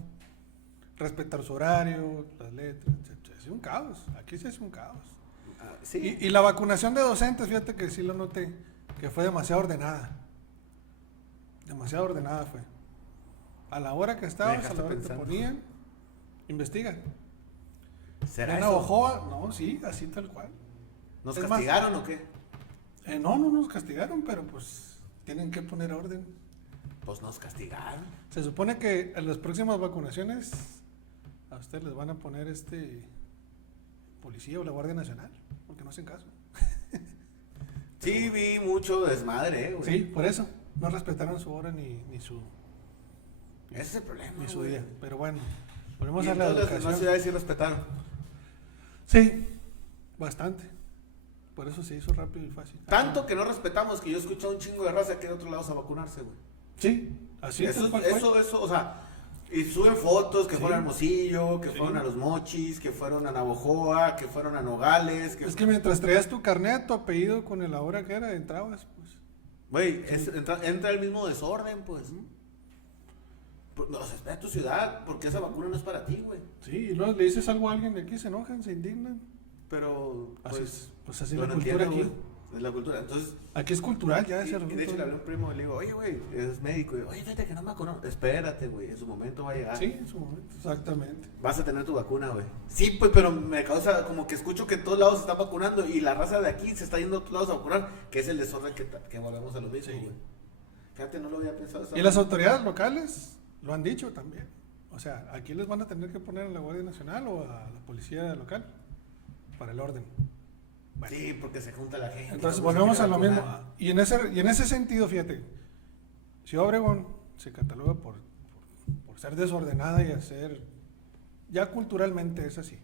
Respetar su horario, las letras, etc. Es un caos. Aquí sí es un caos. Ah, sí. Y la vacunación de docentes, fíjate que sí lo noté, que fue demasiado ordenada. Demasiado ordenada fue. A la hora que estabas, a dejaste la hora que te pensando. ponían, investiga. ¿Será En eso? Navajoa, no, sí, así tal cual. ¿Nos Es más- castigaron o qué? No nos castigaron, pero pues tienen que poner orden. Pues nos castigaron. Se supone que en las próximas vacunaciones a ustedes les van a poner policía o la Guardia Nacional, porque no hacen caso. Sí, vi mucho desmadre, güey. Sí, por eso. No respetaron su hora ni su Ese es el problema. ni su güey. día. Pero bueno, volvemos Y a la entonces las demás educación. ciudades sí respetaron. Sí, bastante. Por eso se hizo rápido y fácil. Tanto que no respetamos que yo he escuchado un chingo de raza que de otro lado a vacunarse, güey. Sí, así es. Eso, tal cual fue. o sea, y suben fotos que Sí. fueron a Hermosillo, que Sí. fueron a Los Mochis, que fueron a Navojoa, que fueron a Nogales, que... Es que mientras traías tu carnet, tu apellido con el ahora que era, entrabas, pues. Güey, entra el mismo desorden, pues. Pues, no, respeta tu ciudad, porque esa vacuna no es para ti, güey. Sí, y luego le dices algo a alguien de aquí, se enojan, se indignan. Pero, Así pues, es, pues así yo la no cultura entiendo, aquí. güey. Es la cultura. Entonces, Aquí es cultural ya ese y de hecho le asunto. hablé a un primo y le digo, oye, güey, es médico. Y, oye, fíjate que no me conozco. Espérate, güey, en su momento va a llegar. Sí, en su momento, exactamente. Vas a tener tu vacuna, güey. Sí, pues, pero me causa como que escucho que en todos lados se están vacunando y la raza de aquí se está yendo a otros lados a vacunar, que es el desorden que volvemos a lo mismo, Sí. güey. Fíjate, no lo había pensado. Y las autoridades locales lo han dicho también. O sea, aquí les van a tener que poner a la Guardia Nacional o a la policía local para el orden. Bueno, Sí, porque se junta la gente. entonces no se volvemos a quiere lo mismo. vacunar. Y en ese sentido, fíjate, Ciudad Obregón se cataloga por ser desordenada y hacer, ya culturalmente es así.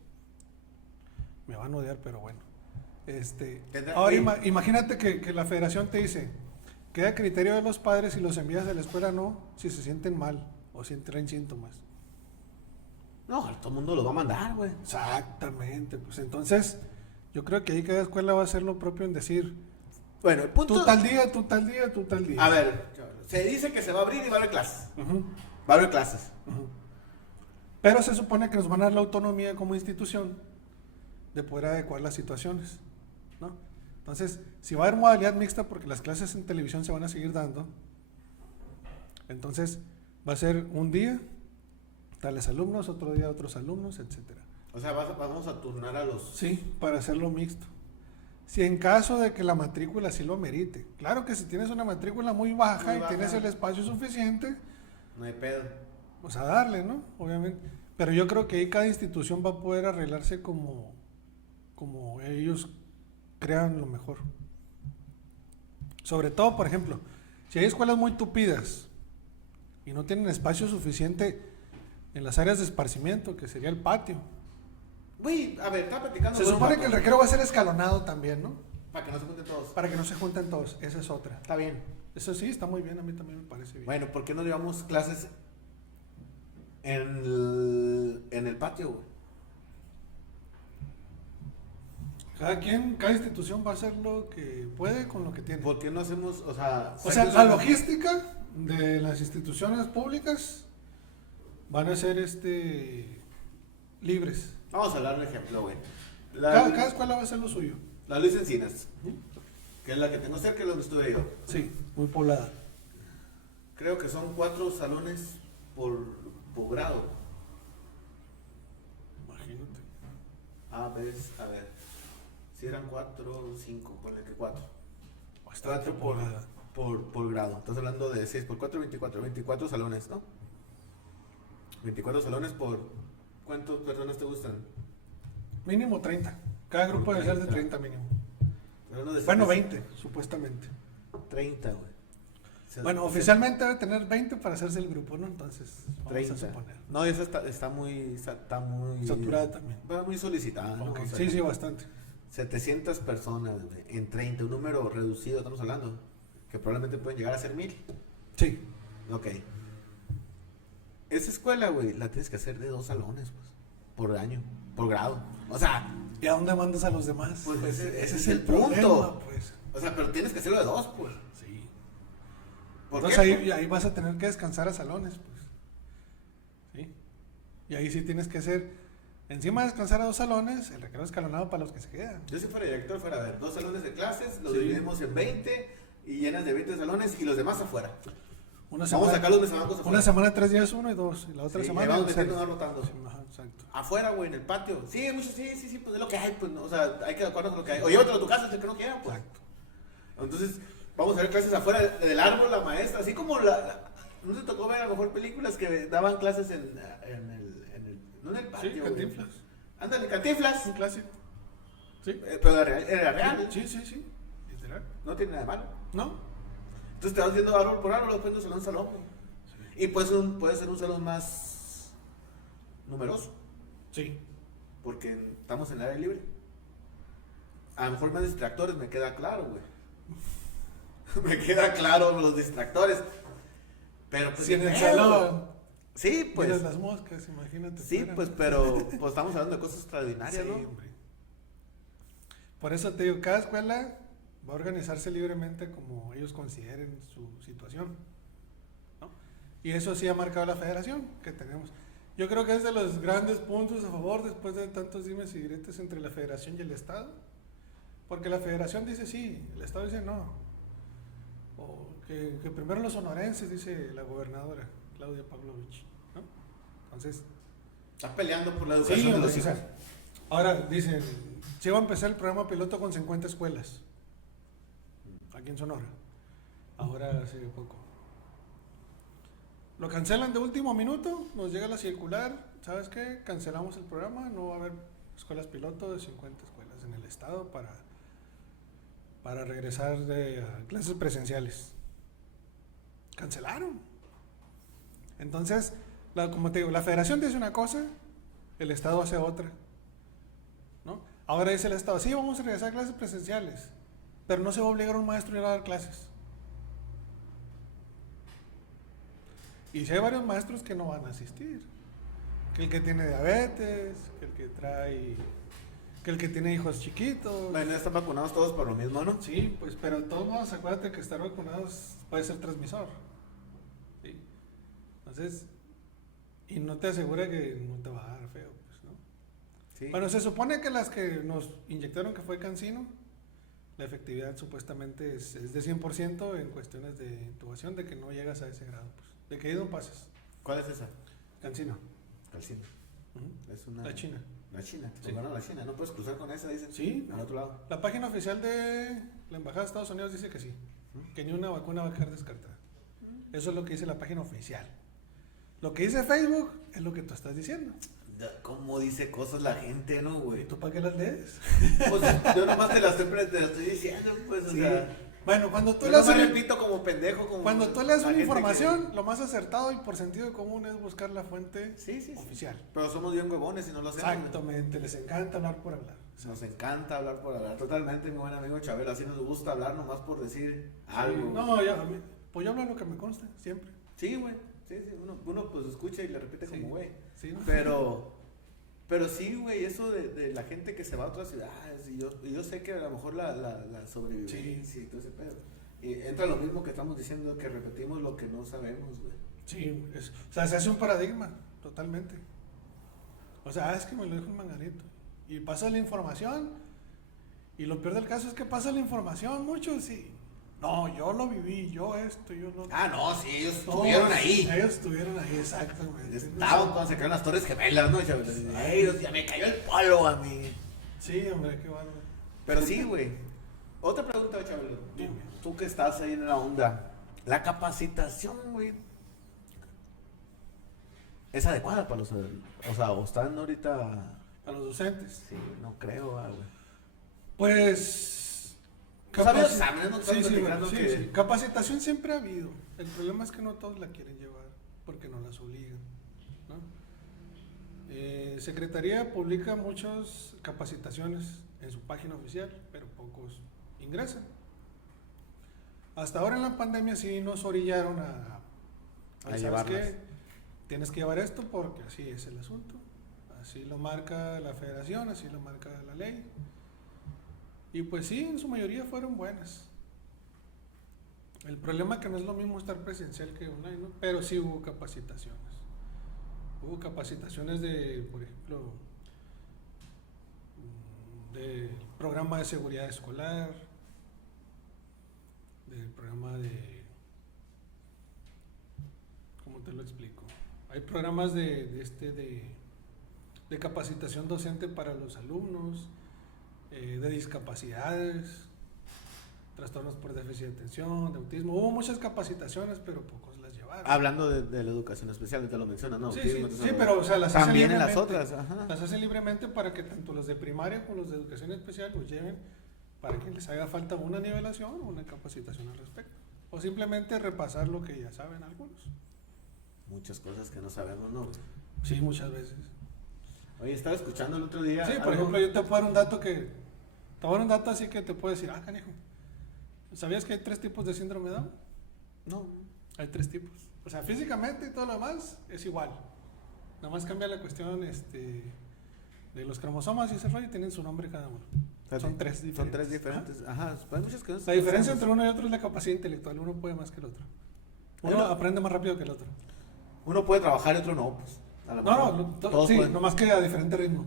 Me van a odiar, pero bueno. Ahora imagínate que la federación te dice, queda a criterio de los padres si los envías a la escuela no, si se sienten mal o si traen síntomas. No, todo el mundo lo va a mandar, güey. Exactamente, pues entonces yo creo que ahí cada escuela va a hacer lo propio en decir, Bueno, el punto. tú tal día, tú tal día, tú tal día. A ver, se dice que se va a abrir y va a haber clases. Ujú, Va a haber clases. ujú. Pero se supone que nos van a dar la autonomía como institución de poder adecuar las situaciones, ¿no? Entonces, si va a haber modalidad mixta porque las clases en televisión se van a seguir dando, entonces va a ser un día tales alumnos, otro día otros alumnos, etcétera. O sea, vamos a turnar a los. Sí, para hacerlo mixto. Si en caso de que la matrícula sí lo amerite. Claro que si tienes una matrícula muy baja Muy y baja. tienes el espacio suficiente, No hay pedo. pues a darle, ¿no? Obviamente. Pero yo creo que ahí cada institución va a poder arreglarse como ellos crean lo mejor. Sobre todo, por ejemplo, si hay escuelas muy tupidas y no tienen espacio suficiente en las áreas de esparcimiento, que sería el patio. Güey, a ver, está platicando. Se con un supone vato, que el recreo va a ser escalonado también, ¿no? Para que no se junten todos. Para que no se junten todos. Esa es otra. Está bien. Eso sí, está muy bien, a mí también me parece bien. Bueno, ¿por qué no llevamos clases en el patio, güey? Cada institución va a hacer lo que puede con lo que tiene. ¿Por qué no hacemos, o sea... O sea, la logística de las instituciones públicas van a ser libres. Vamos a hablar de un ejemplo, güey. Cada escuela va a hacer lo suyo. La Luis Encinas, que es la que tengo cerca de donde estuve yo. Sí, muy poblada. Creo que son 4 salones por grado. Imagínate. A ver. Si eran 4 o 5, ponle que 4. Bastante 4 poblada. por grado. Estás hablando de 6 por 4, 24. 24 salones, ¿no? 24 salones por... ¿Cuántas personas te gustan? Mínimo 30. Cada grupo debe ser de 30. 30 mínimo. Hablando de Bueno, 7, 20, supuestamente. 30, güey. Bueno, oficialmente debe tener 20 para hacerse el grupo, ¿no? Entonces, vamos 30. a suponer. No, esa está muy Saturada también. Bueno, muy solicitada, ¿no? Ok, O sea, sí, sí, bastante. 700 personas, güey, en 30, un número reducido, estamos hablando, que probablemente pueden llegar a ser 1000. Sí. Ok. Esa escuela, güey, la tienes que hacer de 2 salones, pues, por año, por grado. O sea, ¿Y a dónde mandas a los demás? pues ese es el punto. problema, pues. O sea, pero tienes que hacerlo de 2, pues. Sí. ¿Por Entonces qué? ahí vas a tener que descansar a salones, pues. ¿Sí? Y ahí sí tienes que hacer, encima de descansar a 2 salones, el recreo escalonado para los que se quedan. Yo si fuera director, fuera a ver, 2 salones de clases, los Sí. dividimos en 20 y llenas de 20 salones y los demás afuera. Una Vamos a semana, sacar los mesabancos afuera. una semana 3 días 1 y 2, y la otra Sí, semana ahí vamos el metiendo, seis. vamos rotando. Sí, ajá, exacto. Afuera, güey, en el patio. Sí, mucho, sí, pues es lo que hay, pues, no, o sea, hay que adecuarnos a lo que hay. O llévatelo a tu casa, el que no quiera, pues. Exacto. Entonces, vamos a ver clases afuera del árbol, la maestra, así como ¿no te tocó ver a lo mejor películas que daban clases en no en el patio, Sí, güey? Cantinflas. Ándale, Cantinflas. Un clásico. Sí. Pero era real, Sí, sí, sí. Literal. no tiene nada de malo. ¿No? Entonces te vas viendo árbol por árbol, después de salón en salón, güey. Y puede ser un salón más numeroso, Sí. porque estamos en el área libre. A lo mejor más distractores, me queda claro, güey. Me queda claro los distractores. Pero pues Si en el pedo. salón Sí, pues. miras las moscas, imagínate. Sí, fuera, pues, ¿no? pero pues estamos hablando de cosas extraordinarias, Sí, ¿no? hombre. Por eso te digo, cada escuela va a organizarse libremente como ellos consideren su situación, ¿no? Y eso sí ha marcado la federación que tenemos. Yo creo que es de los grandes puntos a favor, después de tantos dimes y diretes entre la federación y el Estado, Porque la federación dice sí, el Estado dice no. O que primero los sonorenses, dice la gobernadora Claudia Pavlovich, ¿no? Entonces... Está peleando por la educación de los hijos. Ahora dicen, se va a empezar el programa piloto con 50 escuelas. Aquí en Sonora. Ahora hace poco. Lo cancelan de último minuto, nos llega la circular, ¿sabes qué? Cancelamos el programa, no va a haber escuelas piloto de 50 escuelas en el estado para regresar a clases presenciales. Cancelaron. Entonces, como te digo, la federación dice una cosa, el estado hace otra, ¿no? Ahora dice el estado, sí, vamos a regresar a clases presenciales, pero no se va a obligar a un maestro a ir a dar clases. Y si hay varios maestros que no van a asistir, que el que tiene diabetes, que el que tiene hijos chiquitos. Bueno, están vacunados todos por lo mismo, ¿no? Sí, pues, pero de todos modos, acuérdate que estar vacunados puede ser transmisor. ¿Sí? Entonces, y no te asegura que no te va a dar feo, pues, ¿no? Sí. Bueno, se supone que las que nos inyectaron, que fue Cancino, la efectividad supuestamente es de 100% en cuestiones de intubación, de que no llegas a ese grado, pues, de que ahí no pases. ¿Cuál es esa? Cancino. Calcina. Es una... La China. La China. Sí. Bueno, la China. No puedes cruzar con esa, dicen. Sí. Al otro lado. La página oficial de la Embajada de Estados Unidos dice que sí, que ni una vacuna va a quedar descartada. Eso es lo que dice la página oficial. Lo que dice Facebook es lo que tú estás diciendo. ¿Cómo dice cosas la gente, no, ¿Y güey? tú para qué las lees? Pues yo nomás te las estoy diciendo, pues, Sí. o sea... Bueno, cuando tú Yo lees no me repito como pendejo, como... cuando tú lees la una gente información, lo más acertado y por sentido común es buscar la fuente Sí. oficial. Pero somos bien huevones y no lo hacemos. Exactamente, les encanta hablar por hablar. Nos encanta hablar por hablar. Totalmente, mi buen amigo Chabelo. Así nos gusta hablar nomás por decir algo. No, pues yo hablo lo que me consta, siempre. Sí, güey. Sí. Uno pues escucha y le repite como güey. Sí, ¿no? Pero sí, güey, eso de la gente que se va a otras ciudades. Y yo sé que a lo mejor la sobrevivencia y todo ese pedo. Y entra lo mismo que estamos diciendo, que repetimos lo que no sabemos, güey. Sí, o sea, se hace un paradigma, totalmente. O sea, es que me lo dijo un manganito. Y pasa la información, y lo peor del caso es que pasa la información, muchos, y... No, yo lo viví, yo esto, yo lo... Ah, no, sí, ellos estuvieron ahí. Ellos estuvieron ahí, exactamente. Estaban cuando se crearon las Torres Gemelas, ¿no, Chabelo? Ellos, ya me cayó el palo a mí. Sí, hombre, qué bárbaro. Pero sí, güey. Otra pregunta, Chabelo. Dime. Tú que estás ahí en la onda. La capacitación, güey. ¿Es adecuada para los... O sea, o están ahorita... A los docentes. Sí, no creo, güey. Pues... Pues había exámenes, no sí, estamos platicando sí, que... sí. Capacitación siempre ha habido. El problema es que no todos la quieren llevar porque no las obligan, ¿no? Secretaría publica muchas capacitaciones en su página oficial, pero pocos ingresan. Hasta ahora en la pandemia sí nos orillaron a ¿sabes llevarlas. qué? Tienes que llevar esto porque así es el asunto. Así lo marca la federación, así lo marca la ley. Y pues sí, en su mayoría fueron buenas. El problema es que no es lo mismo estar presencial que online, ¿no? Pero sí hubo capacitaciones. Hubo capacitaciones de, por ejemplo, del programa de seguridad escolar, del programa de... ¿Cómo te lo explico? Hay programas de capacitación docente para los alumnos, de discapacidades, trastornos por déficit de atención, de autismo. Hubo muchas capacitaciones, pero pocos las llevaron. Hablando de la educación especial, te lo mencionas, ¿no? Sí, Autismo, sí, pero o sea, las hacen también en las libremente. otras, ajá. Las hacen libremente para que tanto los de primaria como los de educación especial los lleven para que les haga falta una nivelación o una capacitación al respecto. O simplemente repasar lo que ya saben algunos. Muchas cosas que no sabemos, ¿no? Sí, muchas veces. Oye, estaba escuchando el otro día... Sí, por algo- ejemplo, yo te puedo dar un dato así que te puedo decir, canijo, ¿sabías que hay 3 tipos de síndrome de Down? No. Hay 3 tipos. O sea, físicamente y todo lo demás es igual. Nada más cambia la cuestión de los cromosomas y ese rollo, tienen su nombre cada uno. Son 3 diferentes. Son 3 diferentes. Ajá. Hay muchas cosas. La diferencia entre uno y otro es la capacidad intelectual. Uno puede más que el otro. Uno aprende más rápido que el otro. Uno puede trabajar y otro no, pues. A lo No, mejor. no, Todos sí, pueden. nomás que a diferente ritmo.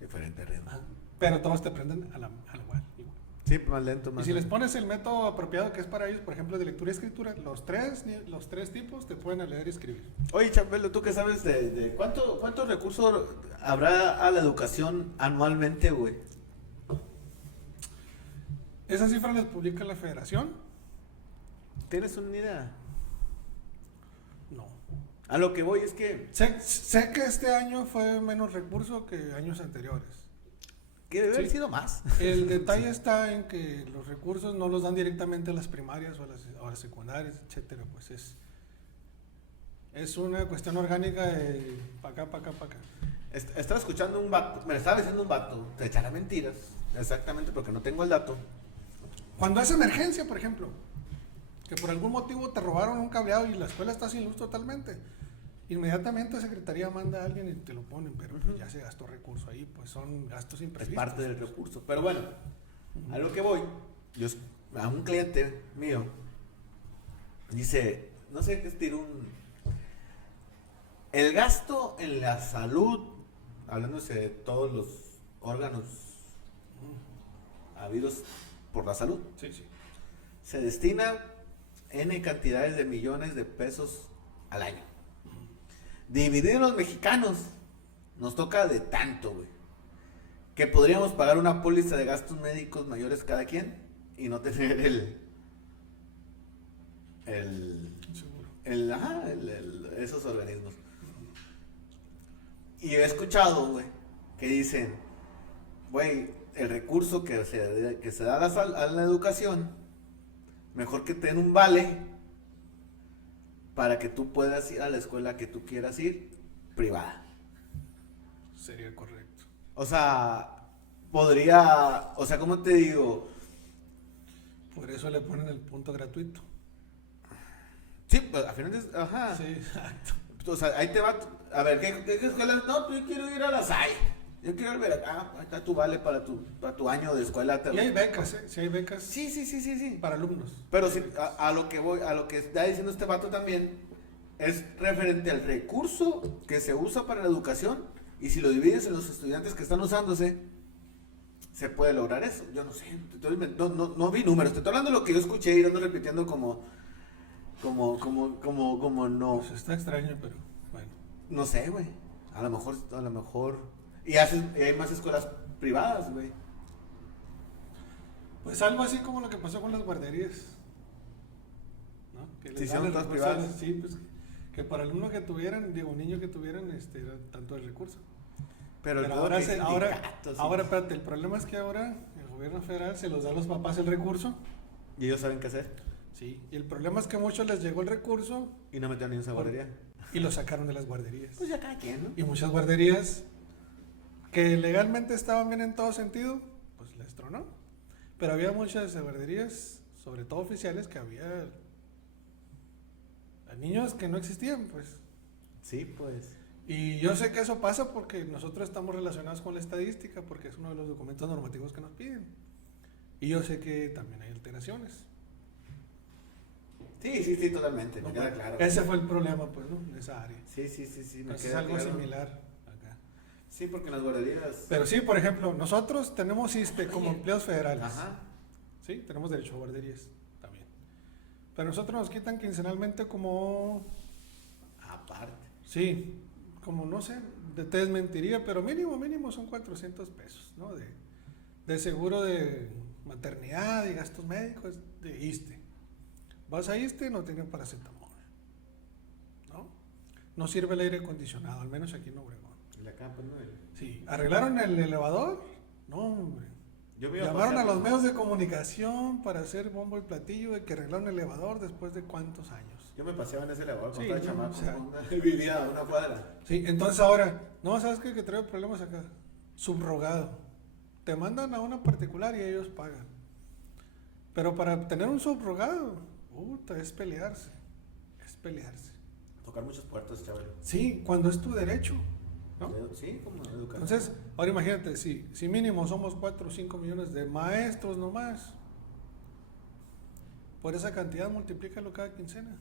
Diferente ritmo. Pero todos te aprenden a la igual. Sí, más lento, Y más si les lento. pones el método apropiado que es para ellos, por ejemplo, de lectura y escritura, los tres tipos te pueden leer y escribir. Oye, Chambelo, ¿tú qué sabes de cuántos recursos habrá a la educación anualmente, güey? Esas cifras las publica la federación. ¿Tienes una idea? No. A lo que voy es que Sé que este año fue menos recurso que años anteriores. debe haber Sí. sido más. El detalle está en que los recursos no los dan directamente a las primarias o a las secundarias, etcétera. Pues es una cuestión orgánica de pa' acá, pa' acá, pa' acá. Estaba escuchando un vato, me estaba diciendo un vato, te echará mentiras, exactamente porque no tengo el dato. Cuando es emergencia, por ejemplo, que por algún motivo te robaron un cableado y la escuela está sin luz totalmente, inmediatamente la secretaría manda a alguien y te lo ponen, pero pues ya se gastó recurso ahí, pues son gastos Es imprevistos. parte del recurso. Pero bueno, a lo que voy, a un cliente mío dice, no sé qué es el gasto en la salud, hablándose de todos los órganos habidos por la salud, Sí, sí. se destina N cantidades de millones de pesos al año. Dividir los mexicanos nos toca de tanto, güey, que podríamos pagar una póliza de gastos médicos mayores cada quien y no tener Seguro. esos organismos. Y he escuchado, güey, que dicen, güey, el recurso que se da a la educación, mejor que te den un vale para que tú puedas ir a la escuela que tú quieras ir, privada. Sería correcto. O sea, ¿cómo te digo? Por eso le ponen el punto gratuito. Sí, pues al final es, ajá. Sí, exacto. O sea, ahí te va, a ver, ¿qué escuela? No, pues yo quiero ir a la SAI. Yo quiero ver acá, ahí está tu vale para tu año de escuela. Y hay becas, ¿eh? Sí hay becas Sí. para alumnos. Pero sí, a lo que voy, a lo que está diciendo este vato también, es referente al recurso que se usa para la educación, y si lo divides en los estudiantes que están usándose, se puede lograr eso. Yo no sé, no vi números, te estoy hablando de lo que yo escuché y ando repitiendo como no, Pues está extraño, pero bueno. no sé, güey. A lo mejor, y hay más escuelas privadas, güey. Pues algo así como lo que pasó con las guarderías. ¿No? Que les Sí, dan son el todas recurso a privadas. sí, pues que para alumno que tuvieran, digo, niño que tuvieran, era tanto el recurso. Pero Pero todo ahora, que sindicatos, sí. ahora, espérate, el problema es que ahora el gobierno federal se los da a los papás el recurso. Y ellos saben qué hacer. Sí. Y el problema es que a muchos les llegó el recurso Y no metieron ni en esa guardería. y lo sacaron de las guarderías. Pues ya cada quien, ¿no? Y muchas guarderías que legalmente estaban bien en todo sentido, pues les tronó. Pero había muchas guarderías, sobre todo oficiales, que había niños que no existían, pues. Sí, pues. Y yo sé que eso pasa porque nosotros estamos relacionados con la estadística, porque es uno de los documentos normativos que nos piden. Y yo sé que también hay alteraciones. Sí, totalmente, me ¿No? queda claro. Ese fue el problema, pues, ¿no? En esa área. Sí, me Entonces es queda algo claro. similar acá. Sí, porque en las guarderías. Pero sí, por ejemplo, nosotros tenemos ISSSTE como Oye. empleados federales. Ajá. Sí, tenemos derecho a guarderías también. Pero nosotros nos quitan quincenalmente como, Aparte. sí, como no sé, te desmentiría, pero mínimo son 400 pesos, ¿no? De seguro de maternidad y gastos médicos de ISSSTE. Vas a ISSSTE, no tienen paracetamol, ¿no? No sirve el aire acondicionado, al menos aquí en Obregón. Y la capa, ¿no? Sí, ¿arreglaron el elevador? No, hombre. Yo me iba Llamaron a pasear, los medios de comunicación para hacer bombo y platillo de que arreglaron el elevador después de cuántos años. Yo me paseaba en ese elevador Sí, cuando estaba no, chamaco. o sea. Vivía a una cuadra. Sí, entonces ahora, no, ¿sabes qué? Que trae problemas acá. Subrogado. Te mandan a una particular y ellos pagan. Pero para tener un subrogado, es pelearse. Es pelearse. Tocar muchas puertas, chaval. Sí, cuando es tu derecho, ¿no? Sí, como educar. Entonces, ahora imagínate, si mínimo somos 4 o 5 millones de maestros nomás, por esa cantidad multiplícalo cada quincena.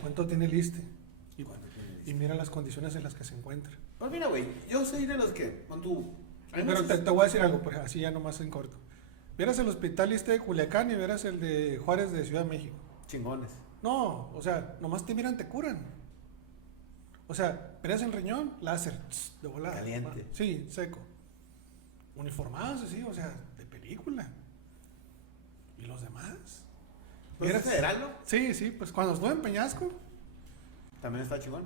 ¿Cuánto tiene el ISSSTE? Y mira las condiciones en las que se encuentra. Pues mira, güey, yo soy de los que, con tu... Pero te voy a decir algo, pues así ya nomás en corto. Vieras el hospital de Culiacán y vieras el de Juárez de Ciudad de México. Chingones. No, o sea, nomás te miran, te curan. O sea, pegas el riñón, láser, de volada. Caliente. Sí, seco. Uniformados así, o sea, de película. ¿Y los demás? ¿Pero es federal, no? Sí, sí, pues cuando estuve en Peñasco, También está chingón.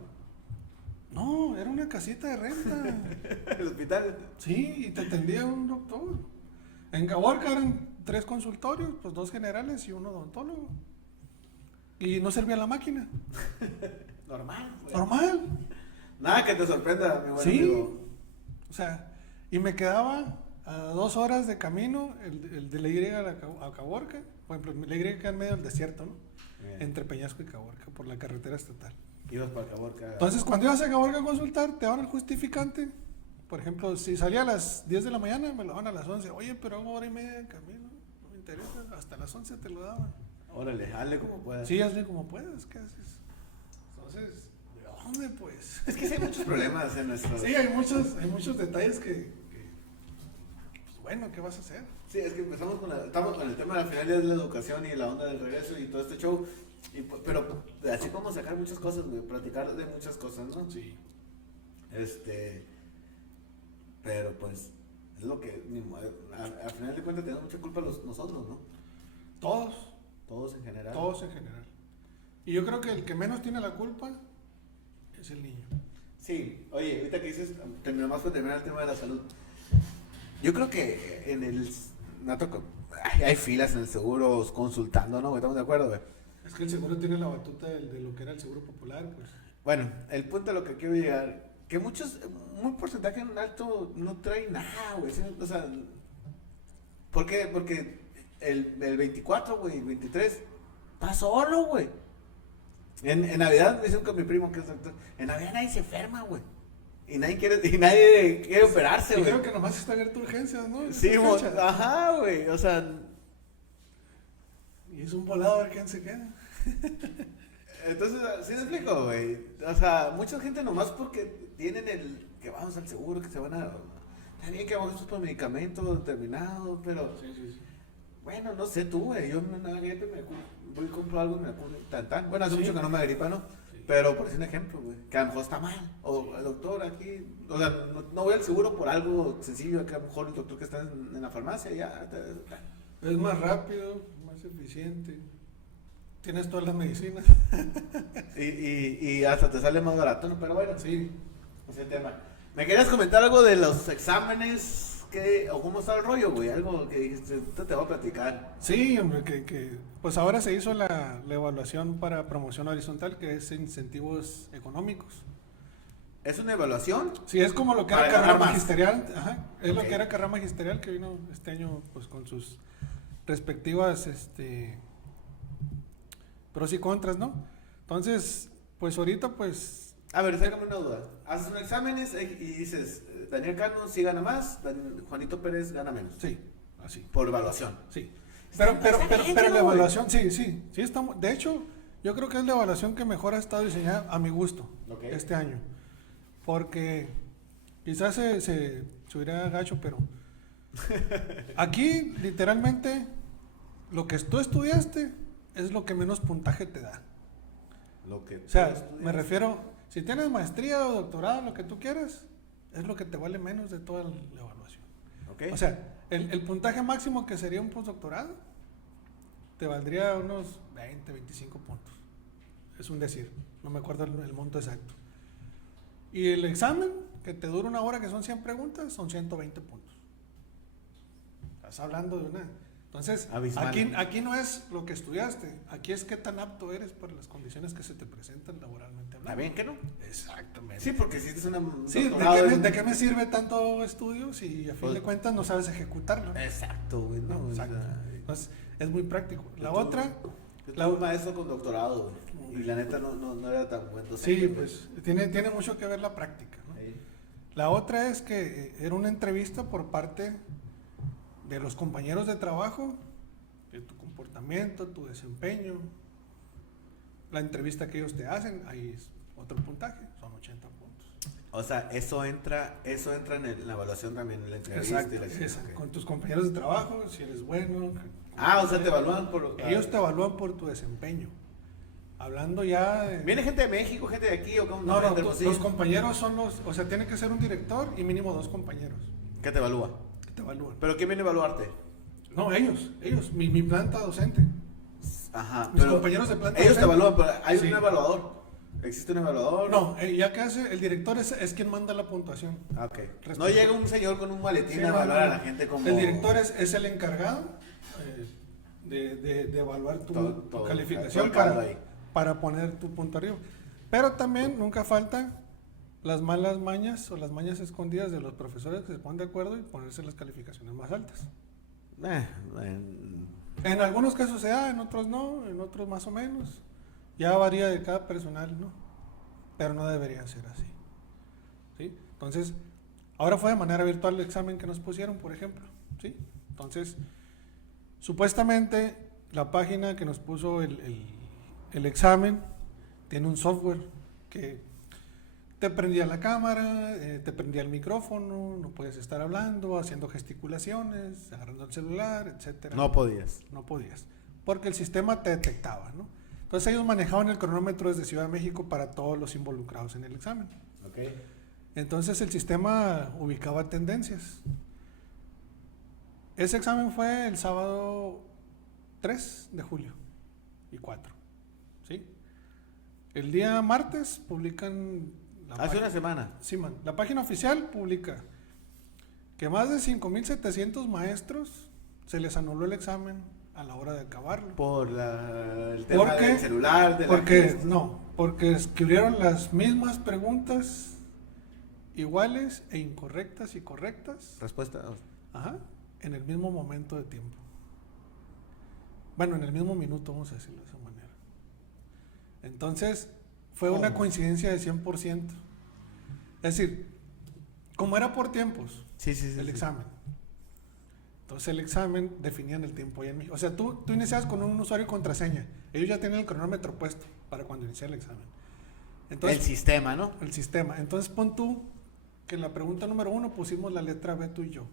no, era una casita de renta. El hospital. Sí, y te atendía un doctor. En Caborca eran 3 consultorios, pues 2 generales y 1 odontólogo. Y no servía la máquina. Normal, güey. Normal. Nada que te sorprenda, mi buen Sí. amigo. O sea, y me quedaba a 2 horas de camino el de la Y a Caborca. Por ejemplo, la Y queda en medio del desierto, ¿no? Bien. Entre Peñasco y Caborca, por la carretera estatal. Ibas para Caborca. Entonces, cuando ibas a Caborca a consultar, te daban el justificante. Por ejemplo, si salía a las 10 de la mañana, me lo daban a las 11. Oye, pero hago hora y media de camino, no me interesa. Hasta las 11 te lo daban. Órale, hazle como puedas. Sí, hazle como puedas, ¿qué haces? Entonces, ¿de dónde pues? Es que sí hay muchos problemas en nuestro... Sí, hay muchos detalles que pues bueno, ¿qué vas a hacer? Sí, es que estamos con el tema de la final de la educación y la onda del regreso y todo este show. Pero así podemos sacar muchas cosas, güey, platicar de muchas cosas, ¿no? Sí. Pero pues, es lo que, al final de cuentas tenemos mucha culpa nosotros, ¿no? Todos. Todos en general. Todos en general. Y yo creo que el que menos tiene la culpa es el niño. Sí, oye, ahorita que dices, más para terminar el tema de la salud. Yo creo que hay filas en el seguro consultando, ¿no? Estamos de acuerdo, güey. Es que el seguro tiene la batuta de lo que era el seguro popular, pues. Bueno, el punto a lo que quiero llegar, que muy porcentaje en alto no trae nada, güey. ¿Sí? O sea, ¿por qué? Porque el 24, güey, el 23, está solo, güey. En Navidad me dicen con mi primo que es doctor, en Navidad nadie se enferma, güey. Y nadie quiere operarse, Y güey. creo que nomás está abierto urgencias, ¿no? Sí, Esa fecha. ajá, güey. O sea, Y es un volado a ver quién se queda. entonces, ¿sí me explico, güey? O sea, mucha gente nomás porque tienen que vamos al seguro, que se van a... Está bien que vamos a estos medicamentos determinados, pero... Sí, sí, sí. Bueno, no sé tú, güey. Yo una gripe voy a comprar algo y me curo tan. Bueno, hace Sí. mucho que no me agripa, ¿no? Sí. Pero por decir un ejemplo, güey. Que a lo mejor está mal. O el doctor aquí. O sea, no voy al seguro por algo sencillo. Que a lo mejor el doctor que está en la farmacia ya. Es más rápido, más eficiente. Tienes todas las medicinas. Y hasta te sale más barato, ¿no? Pero bueno, Sí. ese tema. ¿Me querías comentar algo de los exámenes? ¿O cómo está el rollo, güey? Algo que dijiste, te voy a platicar. Sí, hombre, pues ahora se hizo la evaluación para promoción horizontal, que es incentivos económicos. ¿Es una evaluación? Sí, es como lo que era Para carrera ganar más. magisterial, ajá, es Ok. lo que era carrera magisterial que vino este año pues con sus respectivas pros y contras, ¿no? Entonces, pues ahorita pues A ver, sácame una duda. Haces unos exámenes y dices, Daniel Cano sí gana más, Juanito Pérez gana menos. sí, así. Por evaluación. Sí. Está Pero bien, la ¿no, evaluación, sí estamos, de hecho, yo creo que es la evaluación que mejor ha estado diseñada a mi gusto Ok. este año. Porque quizás se hubiera gacho, pero aquí literalmente lo que tú estudiaste es lo que menos puntaje te da. Lo que O sea, tú estudias. me refiero, si tienes maestría o doctorado, lo que tú quieras, es lo que te vale menos de toda la evaluación. Ok. O sea, el puntaje máximo que sería un postdoctorado te valdría unos 20, 25 puntos. Es un decir, no me acuerdo el monto exacto. Y el examen, que te dura 1 hora, que son 100 preguntas, son 120 puntos. Estás hablando de una... Entonces, Abismal. aquí no es lo que estudiaste, aquí es qué tan apto eres para las condiciones que se te presentan laboralmente ¿Está hablando. bien que no? Exactamente. Sí, porque si es una... Sí, ¿de qué me sirve tanto estudio si a fin Pues- de cuentas no sabes ejecutarlo? Exacto, güey. No, No, exacto. o sea, Entonces, es muy práctico. La Yo otra, yo tuve un maestro con doctorado, güey. Y la neta no era tan buen docente, sí, güey. pues tiene mucho que ver la práctica, ¿no? Ahí. La otra es que era una entrevista por parte de los compañeros de trabajo, de tu comportamiento, tu desempeño, la entrevista que ellos te hacen, ahí es otro puntaje, son 80 puntos. O sea, eso entra en la evaluación también, en la entrevista. Exacto, Y la esa, ok. con tus compañeros de trabajo, si eres bueno. O sea, te evalúan por... Ellos te evalúan por tu desempeño. Hablando ya de... ¿Viene gente de México, gente de aquí o cómo? No, de Hermosillo? los compañeros son los... O sea, tiene que ser un director y mínimo 2 compañeros ¿Qué te evalúa? que te evalúan. ¿Pero quién viene a evaluarte? No, ellos, mi planta docente. Ajá. Mis compañeros de planta ellos te docente. evalúan, pero hay Sí. un evaluador. ¿Existe un evaluador? No, ya que hace, el director es quien manda la puntuación. Ok. Respecto. No llega un señor con un maletín Sí, a no, evaluar a no. la gente como... El director es el encargado de evaluar tu Todo calificación todo ahí. para poner tu punto arriba. Pero también nunca faltan las malas mañas o las mañas escondidas de los profesores que se ponen de acuerdo y ponerse las calificaciones más altas. En algunos casos se da, en otros no, en otros más o menos. Ya varía de cada personal, ¿no? Pero no debería ser así. ¿Sí? Entonces, ahora fue de manera virtual el examen que nos pusieron, por ejemplo. ¿Sí? Entonces, supuestamente la página que nos puso el examen tiene un software que te prendía la cámara, te prendía el micrófono, no puedes estar hablando, haciendo gesticulaciones, agarrando el celular, etcétera. No podías. No podías, porque el sistema te detectaba, ¿no? Entonces ellos manejaban el cronómetro desde Ciudad de México para todos los involucrados en el examen. Ok. Entonces el sistema ubicaba tendencias. Ese examen fue el sábado 3 de julio y 4, ¿sí? El día martes publican... Hace una semana. Sí, man. La página oficial publica que más de 5,700 maestros se les anuló el examen a la hora de acabarlo. Por el tema del celular, de porque escribieron las mismas preguntas iguales e incorrectas y correctas. Respuesta. Ajá, en el mismo momento de tiempo. Bueno, en el mismo minuto, vamos a decirlo de esa manera. Entonces, fue una coincidencia de 100%. Es decir, como era por tiempos, el examen. Entonces el examen definían el tiempo ahí en México. O sea, tú iniciabas con un usuario y contraseña. Ellos ya tienen el cronómetro puesto para cuando inicia el examen. Entonces, el sistema, ¿no? El sistema. Entonces pon tú que en la pregunta número 1 pusimos la letra B tú y yo.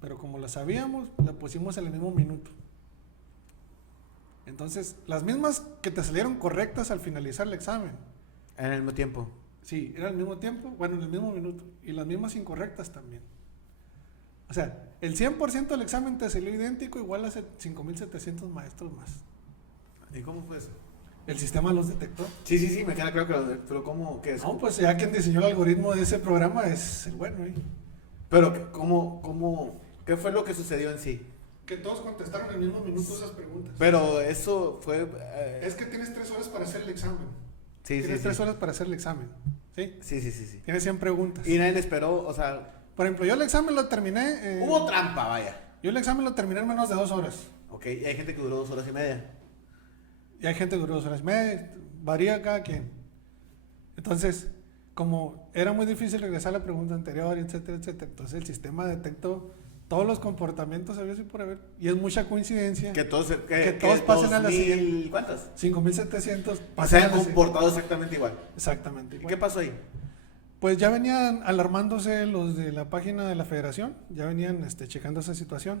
Pero como la sabíamos, la pusimos en el mismo minuto. Entonces, las mismas que te salieron correctas al finalizar el examen. En el mismo tiempo. Sí, era al mismo tiempo, bueno, en el mismo minuto. Y las mismas incorrectas también. O sea, el 100% del examen te salió idéntico, igual a 5,700 maestros más. ¿Y cómo fue eso? El sistema los detectó. Sí, me queda claro que pero ¿cómo? ¿Qué es? No, pues ya quien diseñó el algoritmo de ese programa es el bueno, ¿eh? Pero, ¿qué fue lo que sucedió en sí? Que todos contestaron en el mismo minuto esas preguntas. Pero eso fue... Es que tienes 3 horas para hacer el examen. Sí, tienes 3 horas para hacer el examen. ¿Sí? Sí. Tienes 100 preguntas. Y nadie esperó, o sea... Por ejemplo, yo el examen lo terminé... Hubo trampa, vaya. Yo el examen lo terminé en menos de 2 horas. Ok, y hay gente que duró 2 horas y media. Y hay gente que duró 2 horas y media. Varía cada quien. Entonces, como era muy difícil regresar a la pregunta anterior, etcétera, entonces el sistema detectó todos los comportamientos habidos y por haber. Y es mucha coincidencia Que todos pasen a la siguiente. ¿Cuántas? 5,700 Se han comportado exactamente igual. Exactamente ¿Y igual. qué pasó ahí? Pues ya venían alarmándose los de la página de la federación, ya venían checando esa situación,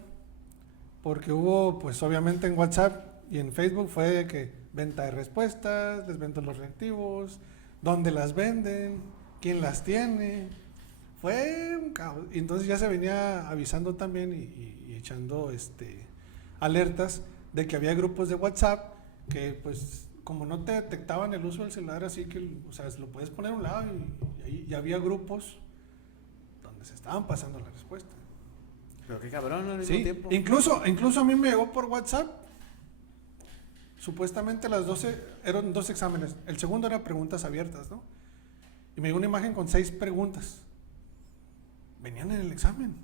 porque hubo, pues obviamente en WhatsApp y en Facebook fue de que venta de respuestas, les vendo los reactivos, dónde las venden, quién las tiene, fue un caos. Y entonces ya se venía avisando también y echando alertas de que había grupos de WhatsApp que pues como no te detectaban el uso del celular, así que, o sea, lo puedes poner a un lado y ahí ya había grupos donde se estaban pasando la respuesta. Pero qué cabrón, al mismo Sí, tiempo. incluso a mí me llegó por WhatsApp, supuestamente las 12, eran 2 exámenes, el segundo era preguntas abiertas, ¿no? Y me llegó una imagen con 6 preguntas, venían en el examen.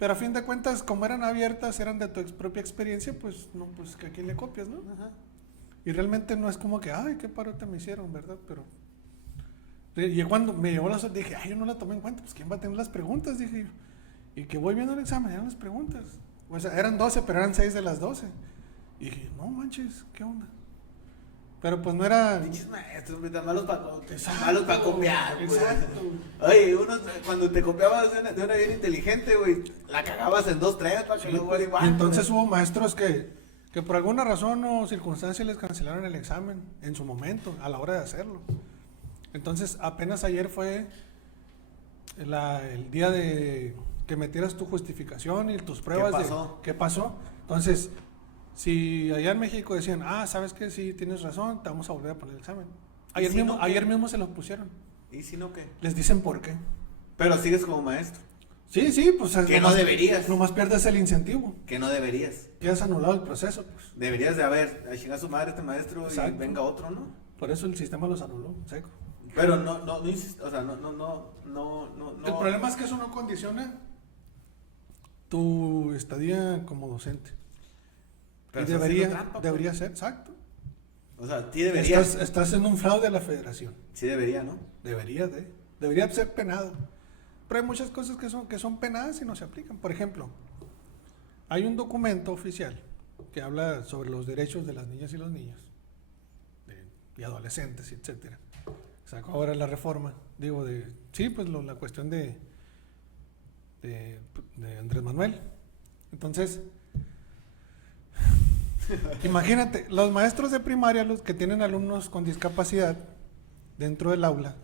Pero a fin de cuentas, como eran abiertas, eran de tu propia experiencia, pues no, pues que a quién le copias, ¿no? Ajá. Y realmente no es como que, ay, qué parote me hicieron, ¿verdad? Pero y cuando me llegó la dije, ay, yo no la tomé en cuenta, pues ¿quién va a tener las preguntas? Dije yo. Y que voy viendo el examen, eran las preguntas. O sea, eran 12, pero eran 6 de las 12. Y dije, no manches, ¿qué onda? Pero pues no era... Pinches maestros, güey, tan malos Exacto, para copiar, güey. Exacto. Oye, cuando te copiabas de una bien inteligente, güey, la cagabas en 2, 3 para que luego era igual. Y entonces hubo maestros que por alguna razón o circunstancia les cancelaron el examen en su momento, a la hora de hacerlo. Entonces, apenas ayer fue el día de que metieras tu justificación y tus pruebas ¿Qué pasó? de qué pasó. Entonces, si allá en México decían, ¿sabes qué? Sí, tienes razón, te vamos a volver a poner el examen. Ayer mismo se los pusieron. ¿Y si no qué? Les dicen por qué. Pero sigues como maestro. Sí, pues... Que no deberías. Nomás pierdes el incentivo. Que no deberías. Quedas anulado el proceso, pues. Deberías de haber, a chingar a su madre este maestro. Exacto. Y venga otro, ¿no? Por eso el sistema los anuló, seco. Pero no, o sea, no. El problema es que eso no condiciona tu estadía como docente. Pero y debería ser, exacto. O sea, sí debería. Estás haciendo un fraude a la federación. Sí debería, ¿no? Debería ser penado. Pero hay muchas cosas que son penadas y no se aplican. Por ejemplo, hay un documento oficial que habla sobre los derechos de las niñas y los niños y adolescentes, etcétera. Sacó ahora la reforma, la cuestión de Andrés Manuel. Entonces, imagínate, los maestros de primaria, los que tienen alumnos con discapacidad dentro del aula,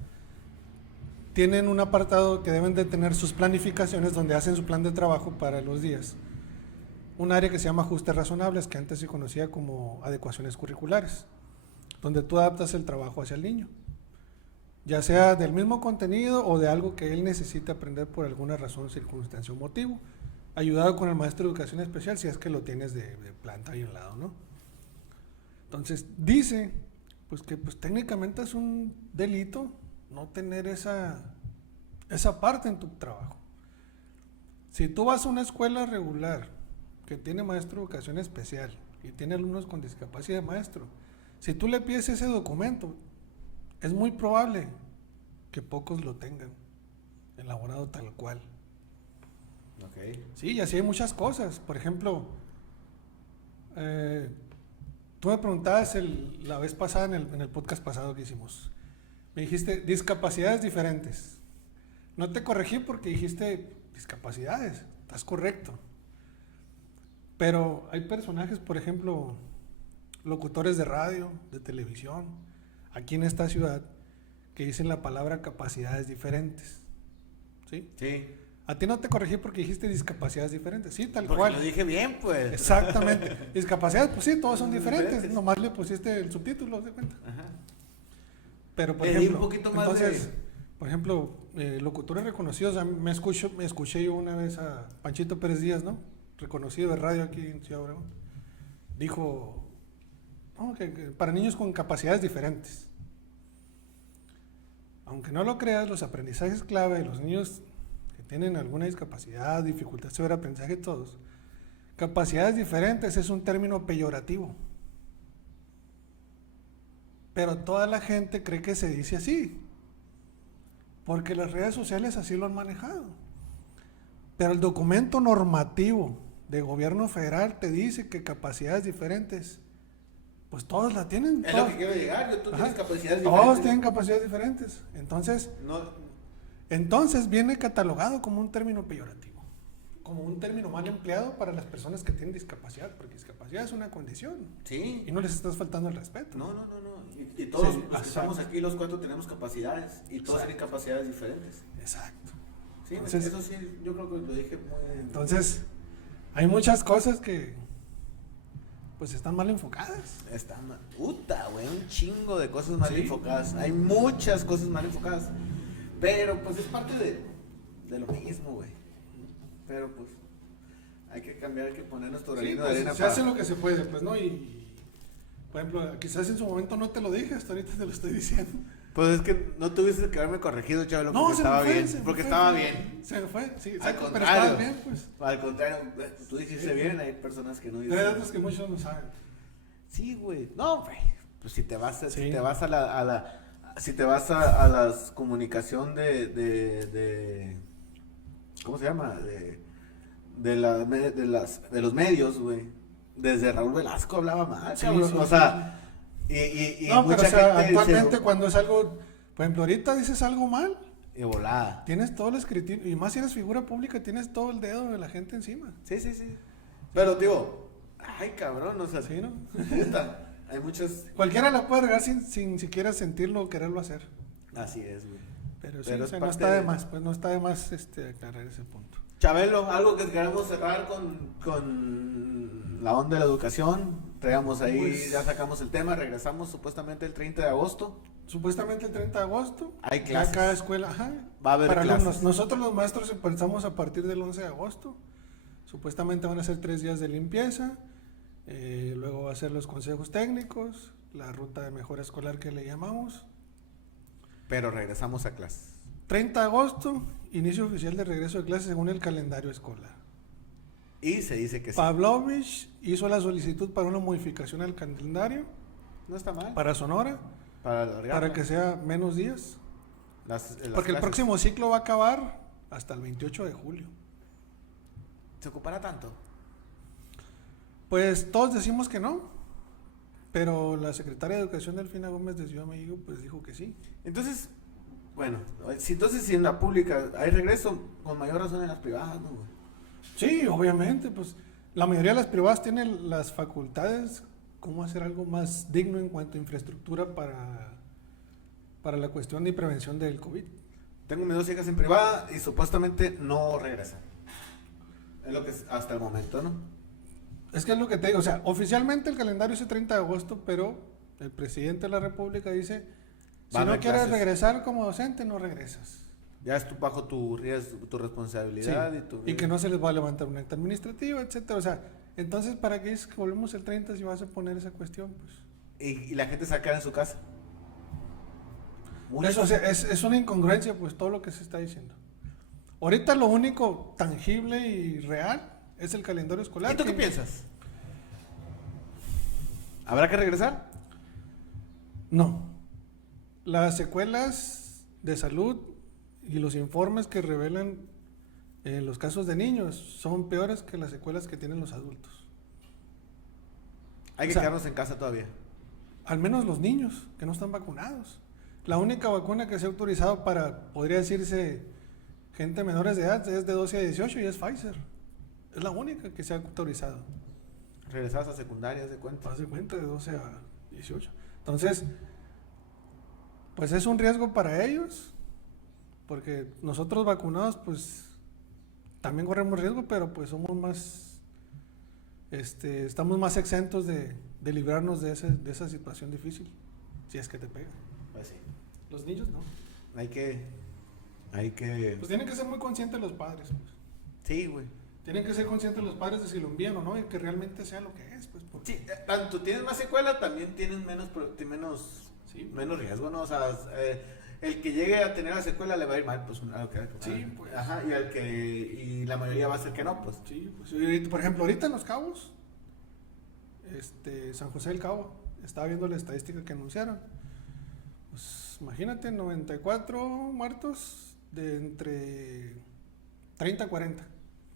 tienen un apartado que deben de tener sus planificaciones donde hacen su plan de trabajo para los días. Un área que se llama ajustes razonables, que antes se conocía como adecuaciones curriculares, donde tú adaptas el trabajo hacia el niño, ya sea del mismo contenido o de algo que él necesita aprender por alguna razón, circunstancia o motivo, ayudado con el maestro de educación especial si es que lo tienes de planta ahí al lado, ¿no? Entonces dice pues que pues técnicamente es un delito no tener esa parte en tu trabajo. Si tú vas a una escuela regular que tiene maestro de educación especial y tiene alumnos con discapacidad de maestro, si tú le pides ese documento, es muy probable que pocos lo tengan elaborado tal cual. Okay. Sí, y así hay muchas cosas. Por ejemplo, tú me preguntabas la vez pasada en el podcast pasado que hicimos. Me dijiste discapacidades diferentes. No te corregí porque dijiste discapacidades. Estás correcto. Pero hay personajes, por ejemplo, locutores de radio, de televisión, aquí en esta ciudad, que dicen la palabra capacidades diferentes. ¿Sí? Sí. A ti no te corregí porque dijiste discapacidades diferentes. Sí, tal porque cual. Lo dije bien, pues. Exactamente. Discapacidades, pues sí, todos son diferentes. Nomás le pusiste el subtítulo, ¿de cuenta? Ajá. Pero por ejemplo, un poquito más entonces, por ejemplo, locutores reconocidos, me escuché yo una vez a Panchito Pérez Díaz, ¿no? Reconocido de radio aquí en Ciudad Obregón. Dijo que para niños con capacidades diferentes. Aunque no lo creas, los aprendizajes clave de los niños que tienen alguna discapacidad, dificultad severa de aprendizaje, todos, capacidades diferentes es un término peyorativo. Pero toda la gente cree que se dice así, porque las redes sociales así lo han manejado. Pero el documento normativo de gobierno federal te dice que capacidades diferentes, pues todos la tienen. Es lo que quiero llegar, tú tienes capacidades diferentes. Todos tienen capacidades diferentes. Entonces viene catalogado como un término peyorativo, como un término mal empleado para las personas que tienen discapacidad, porque discapacidad es una condición. Sí. Y no les estás faltando el respeto. No. Y todos los que estamos aquí, los 4 tenemos capacidades y todos tienen capacidades diferentes. Exacto. Sí, entonces, eso sí, yo creo que lo dije muy... Entonces, hay muchas cosas que pues están mal enfocadas. Están mal... Puta, güey, un chingo de cosas mal enfocadas. Hay muchas cosas mal enfocadas. Pero pues es parte de lo mismo, güey. Pero pues hay que cambiar, hay que poner nuestro granito de arena. Se hace lo que se puede, pues, ¿no? Y por ejemplo, quizás en su momento no te lo dije, hasta ahorita te lo estoy diciendo. Pues es que no tuviste que haberme corregido, Chabelo, porque estaba bien. Porque estaba bien. Se me fue, sí, pero estaba bien, pues. Al contrario, tú dijiste bien, hay personas que no dicen. Hay datos que muchos no saben. Sí, güey. No, güey. Pues si te vas a las comunicación de ¿cómo se llama? De los medios, güey. Desde Raúl Velasco hablaba mal, cabrón. O sea, Y No, pero mucha o sea, gente actualmente cuando es algo, por ejemplo, ahorita dices algo mal, y volada. tienes todo el escrutinio, y más si eres figura pública, tienes todo el dedo de la gente encima. Sí, sí, sí. Pero digo, ay cabrón, o sea, Sí, ¿no? neta, hay muchos... Cualquiera la puede regar sin siquiera sentirlo o quererlo hacer. Así es, güey. Pero sí, Pero o es sea, no parte está de de- más, pues no está de más aclarar ese punto. Chabelo, algo que queramos cerrar con la onda de la educación. Traíamos ahí, Pues- ya sacamos el tema, regresamos supuestamente el 30 de agosto. Supuestamente el 30 de agosto, Hay ya clases. cada escuela, ajá, Va a haber para clases. alumnos. Nosotros los maestros empezamos a partir del 11 de agosto. Supuestamente van a ser 3 días de limpieza, luego va a ser los consejos técnicos, la ruta de mejora escolar que le llamamos. Pero regresamos a clases. 30 de agosto, inicio oficial de regreso de clases según el calendario escolar. Y se dice que sí. Pavlovich hizo la solicitud para una modificación al calendario No está mal. para Sonora, Para alargarla. para que sea menos días. Las Porque el clases. próximo ciclo va a acabar hasta el 28 de julio. ¿Se ocupará tanto? Pues todos decimos que no, pero la secretaria de Educación Delfina Gómez de Ciudad México pues dijo que sí. Entonces, bueno, si en la pública hay regreso, con mayor razón en las privadas, ¿no, güey? Sí, obviamente, pues la mayoría de las privadas tienen las facultades cómo hacer algo más digno en cuanto a infraestructura para la cuestión de prevención del COVID. Tengo mis 2 hijas en privada y supuestamente no regresan. Es lo que es hasta el momento, ¿no? Es que es lo que te digo, o sea, oficialmente el calendario es el 30 de agosto, pero el presidente de la República dice, si Va a no haber quieres clases. regresar como docente, no regresas. Ya es bajo tu riesgo, tu responsabilidad Sí, y que no se les va a levantar un acta administrativa, etcétera. O sea, entonces, ¿para qué es que volvemos el 30 si vas a poner esa cuestión? Pues Y la gente se va a quedar en su casa. eso, o sea, es una incongruencia, pues todo lo que se está diciendo. Ahorita lo único tangible y real es el calendario escolar. ¿Y tú qué piensas? ¿Habrá que regresar? No. Las secuelas de salud y los informes que revelan los casos de niños son peores que las secuelas que tienen los adultos. Hay O que sea, quedarnos en casa todavía. Al menos los niños que no están vacunados. La única vacuna que se ha autorizado para, podría decirse, gente menores de edad es de 12 a 18 y es Pfizer. Es la única que se ha autorizado. Regresabas a secundaria, de cuenta. Haz de cuenta, de 12 a 18. Entonces, pues es un riesgo para ellos, porque nosotros vacunados, pues también corremos riesgo, pero pues somos más, estamos más exentos de librarnos de esa situación difícil, si es que te pega. Pues sí. Los niños no. Hay que... Pues tienen que ser muy conscientes los padres, pues. Sí, güey. Tienen que ser conscientes los padres de si lo envían o no y que realmente sea lo que es, pues. Porque... Sí, tanto tienes más secuela, también tienes menos riesgo, ¿no? O sea, el que llegue a tener la secuela le va a ir mal, pues, Sí, pues. Ajá, y la mayoría va a ser que no, pues. Sí, pues, y por ejemplo, ahorita en Los Cabos, San José del Cabo, estaba viendo la estadística que anunciaron. Pues imagínate, 94 muertos de entre 30 a 40.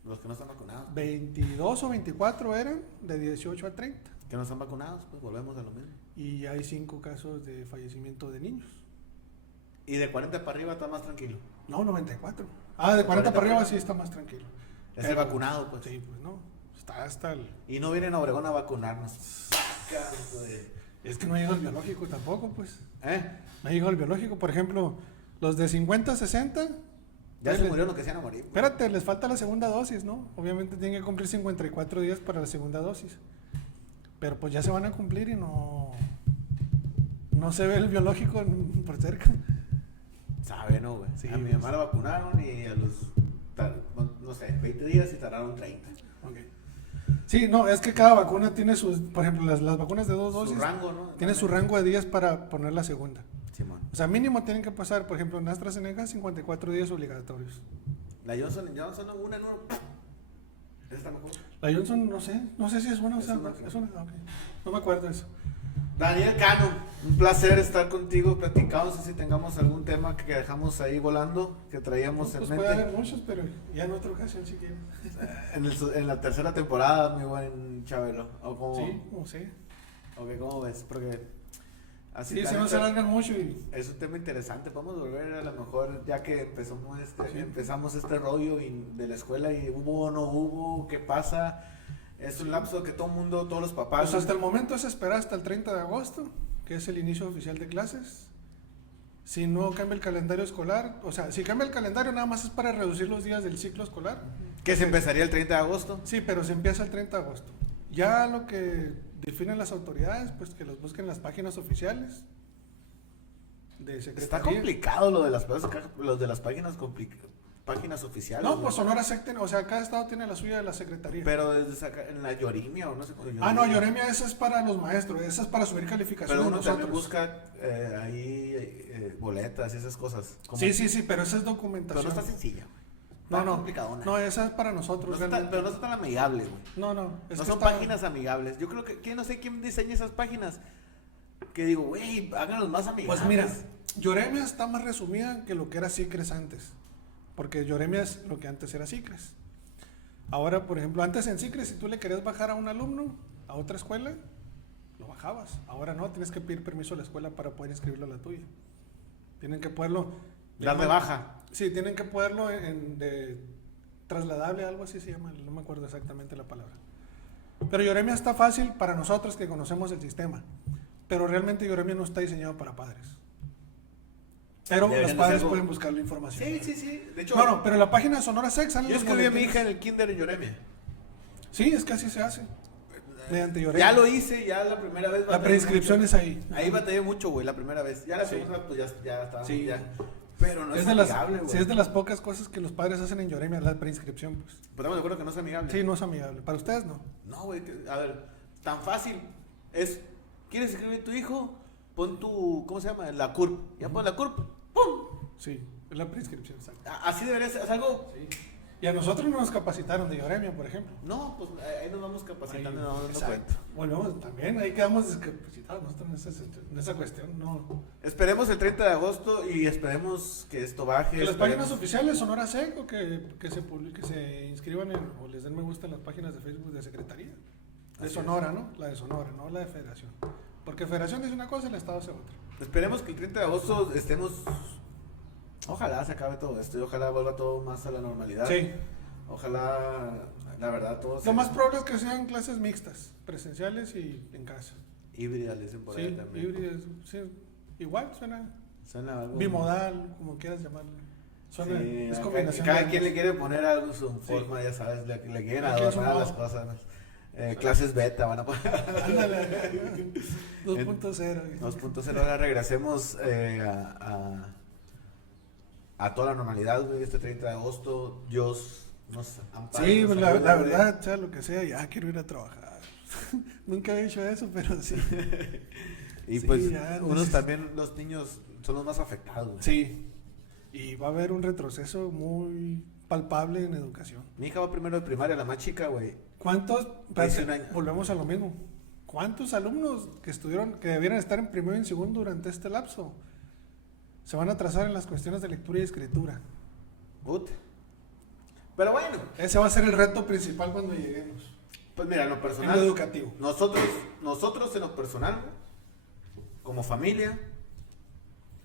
Los que no están vacunados. 22 o 24 eran de 18 a 30. Que no están vacunados, pues volvemos a lo mismo. Y hay 5 casos de fallecimiento de niños. Y de 40 para arriba está más tranquilo. No, 94. Ah, de 40 para arriba sí está más tranquilo. Es el vacunado, pues. Sí, pues no. Está hasta el... Y no vienen a Obregón a vacunarnos. Es que no ha llegado el biológico tampoco, pues. ¿Eh? No ha llegado el biológico. Por ejemplo, los de 50 a 60... Ya se murieron los que se van a morir. Espérate, les falta la segunda dosis, ¿no? Obviamente tienen que cumplir 54 días para la segunda dosis. Pero pues ya se van a cumplir y no se ve el biológico por cerca. Sabe, ¿no, güey? Sí, a mi pues. mamá la vacunaron y a los, no sé, 20 días y tardaron 30. Okay. Sí, no, es que cada vacuna tiene sus, por ejemplo, las vacunas de 2 Su dosis rango, ¿no? tiene su rango de días para poner la segunda. Simón. O sea, mínimo tienen que pasar, por ejemplo, en AstraZeneca 54 días obligatorios. La Johnson una, no. ¿Esa está mejor? La Johnson, no sé si es una o Es sea, una. es una, ok. No me acuerdo de eso. Daniel Cano, un placer estar contigo. Platicamos, no sé si tengamos algún tema que dejamos ahí volando, que traíamos Pues en puede mente. haber muchos, pero ya en otra ocasión si quieres. En la tercera temporada, mi buen Chabelo. ¿O cómo, Sí, o sí. ok, ¿cómo ves? Porque Así Sí, la se nos neta, alargan mucho y... es un tema interesante. Podemos volver a lo mejor, ya que empezamos este rollo de la escuela y hubo o no hubo, qué pasa. Es un lapso que todo el mundo, todos los papás. Pues hasta el momento es esperar hasta el 30 de agosto, que es el inicio oficial de clases. Si no cambia el calendario escolar, o sea, si cambia el calendario nada más es para reducir los días del ciclo escolar. Que se empezaría el 30 de agosto. Sí, pero se empieza el 30 de agosto. Ya lo que definen las autoridades, pues que los busquen en las páginas oficiales de secretaría. Está complicado lo de las páginas oficiales. No, pues Sonora SEC, o sea, cada estado tiene la suya de la secretaría. Pero en la Yorimia o no sé cómo. No, Yoremia, esa es para los maestros, esa es para subir calificaciones. Pero uno nosotros. también busca boletas y esas cosas. Sí, pero esa es documentación. Pero no está sencilla, güey. No, complicadona. no, esa es para nosotros. Pero no está tan amigable, güey. No. No son páginas amigables. Yo creo que no sé quién diseña esas páginas. Que digo, güey, háganlos más amigables. Pues mira, Yoremia está más resumida que lo que era Cicres antes. Porque Yoremia es lo que antes era Cicres. Ahora, por ejemplo, antes en Cicres, si tú le querías bajar a un alumno a otra escuela, lo bajabas. Ahora no, tienes que pedir permiso a la escuela para poder inscribirlo a la tuya. Tienen que poderlo... Dar de baja. Sí, tienen que poderlo de trasladable, algo así se llama, no me acuerdo exactamente la palabra. Pero Yoremia está fácil para nosotros que conocemos el sistema. Pero realmente Yoremia no está diseñado para padres. Pero los padres pueden buscar la información. Sí. De hecho, No, pero en la página de Sonora Sex salen yo los escribí a mi boletines. hija en el kinder en Yoremia. Sí, es que así se hace. Mediante Yoremia. Ya lo hice, ya la primera vez. La preinscripción es ahí. Ahí batallé mucho, güey, la primera vez. Ya la segunda, pues ya estaba. Sí. Ya. Pero no es de amigable, güey. sí, es de las pocas cosas que los padres hacen en Yoremia, la preinscripción, pues. Pero estamos de acuerdo que no es amigable. Sí, no es amigable. Para ustedes no. No, güey, a ver, tan fácil. ¿Quieres escribir a tu hijo? Pon ¿cómo se llama? La CURP. Ya pon la CURP. ¡Pum! Sí, es la preinscripción, exacto. Así debería ser, es algo. Sí. Y a nosotros no nos capacitaron de Yoremia, por ejemplo. No, pues ahí nos vamos capacitando, Ahí, nos vamos dando exacto. cuenta. Volvemos también, ahí quedamos discapacitados nosotros en esa cuestión, no. Esperemos el 30 de agosto y esperemos que esto baje. Que las esperemos- páginas oficiales Sonora Sec o que se inscriban o les den me gusta en las páginas de Facebook de Secretaría. De Así Sonora, ¿no? La de Sonora, no la de Federación. Porque Federación dice una cosa y el Estado hace otra. Esperemos que el 30 de agosto estemos. Ojalá se acabe todo esto y ojalá vuelva todo más a la normalidad. Sí. Ojalá, la verdad, todo Lo más probable es que sean clases mixtas, presenciales y en casa. híbrida, le dicen por ahí Sí, también. híbridas, sí, igual suena Suena algo. bimodal, como quieras llamarlo. Suena, Sí, es acá- combinación. cada de quien le ambos. quiere poner algo su forma, ya sabes, le quieren Cada quien su adornar modo. las cosas. ¿No? Clases beta van a poner. Ándale. 2.0. 2.0, ahora regresemos a toda la normalidad, güey, este 30 de agosto. Dios nos ampare. Sí, nos la ayude, güey. verdad, sea lo que sea, ya quiero ir a trabajar. Nunca he hecho eso, pero sí. Y Sí, pues ya, también, los niños son los más afectados, güey. Sí. Y va a haber un retroceso muy palpable en educación. Mi hija va primero de primaria, la más chica, güey. ¿Cuántos? 21 años. Volvemos a lo mismo. ¿Cuántos alumnos que debieran estar en primero y en segundo durante este lapso se van a atrasar en las cuestiones de lectura y escritura? Puta. Pero bueno, Ese va a ser el reto principal cuando lleguemos. pues mira, en lo En personal. lo educativo. Nosotros en lo personal, como familia,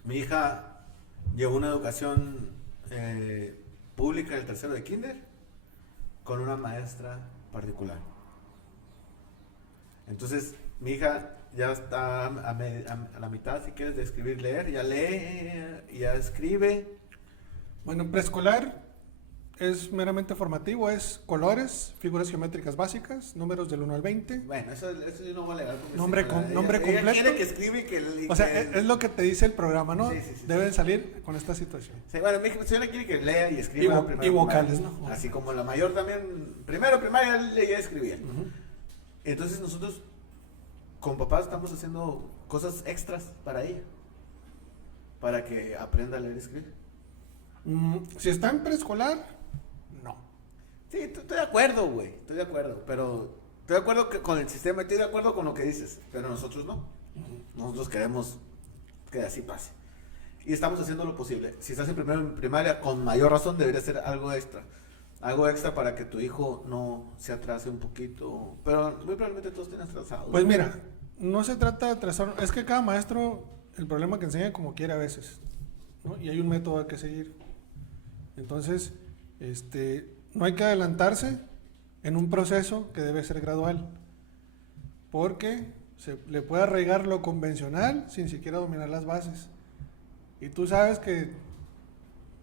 mi hija llevó una educación pública en el tercero de kinder con una maestra particular. Entonces, mi hija ya está a la mitad, si quieres, de escribir, leer, ya lee, ya escribe. Bueno, en preescolar es meramente formativo, es colores, figuras geométricas básicas, números del 1 al 20. Bueno, eso yo no voy a alegar porque Nombre sí, con- ella- nombre ella completo. quiere que escribe y que... O sea, es lo que te dice el programa, ¿no? Sí, sí, sí, Deben salir con esta situación. Sí, bueno, mi señora quiere que lea y escriba. Y vo- primero y vocales, primaria. ¿no? Así como la mayor también, primero primaria leía y escribía. Ujú. Entonces nosotros, con papá, estamos haciendo cosas extras para ella. Para que aprenda a leer y escribir. Si está en preescolar, no. Sí, estoy de acuerdo, güey. Estoy de acuerdo. Pero estoy de acuerdo con el sistema, estoy de acuerdo con lo que dices. Pero nosotros no. Nosotros queremos que así pase. Y estamos haciendo lo posible. Si estás en primero en primaria, con mayor razón debería ser algo extra. Algo extra para que tu hijo no se atrase un poquito. Pero muy probablemente todos estén atrasados. Pues mira, no se trata de trazar, es que cada maestro, el problema que enseña como quiere a veces, ¿no? Y hay un método que seguir. Entonces, no hay que adelantarse en un proceso que debe ser gradual, porque se le puede arraigar lo convencional sin siquiera dominar las bases. Y tú sabes que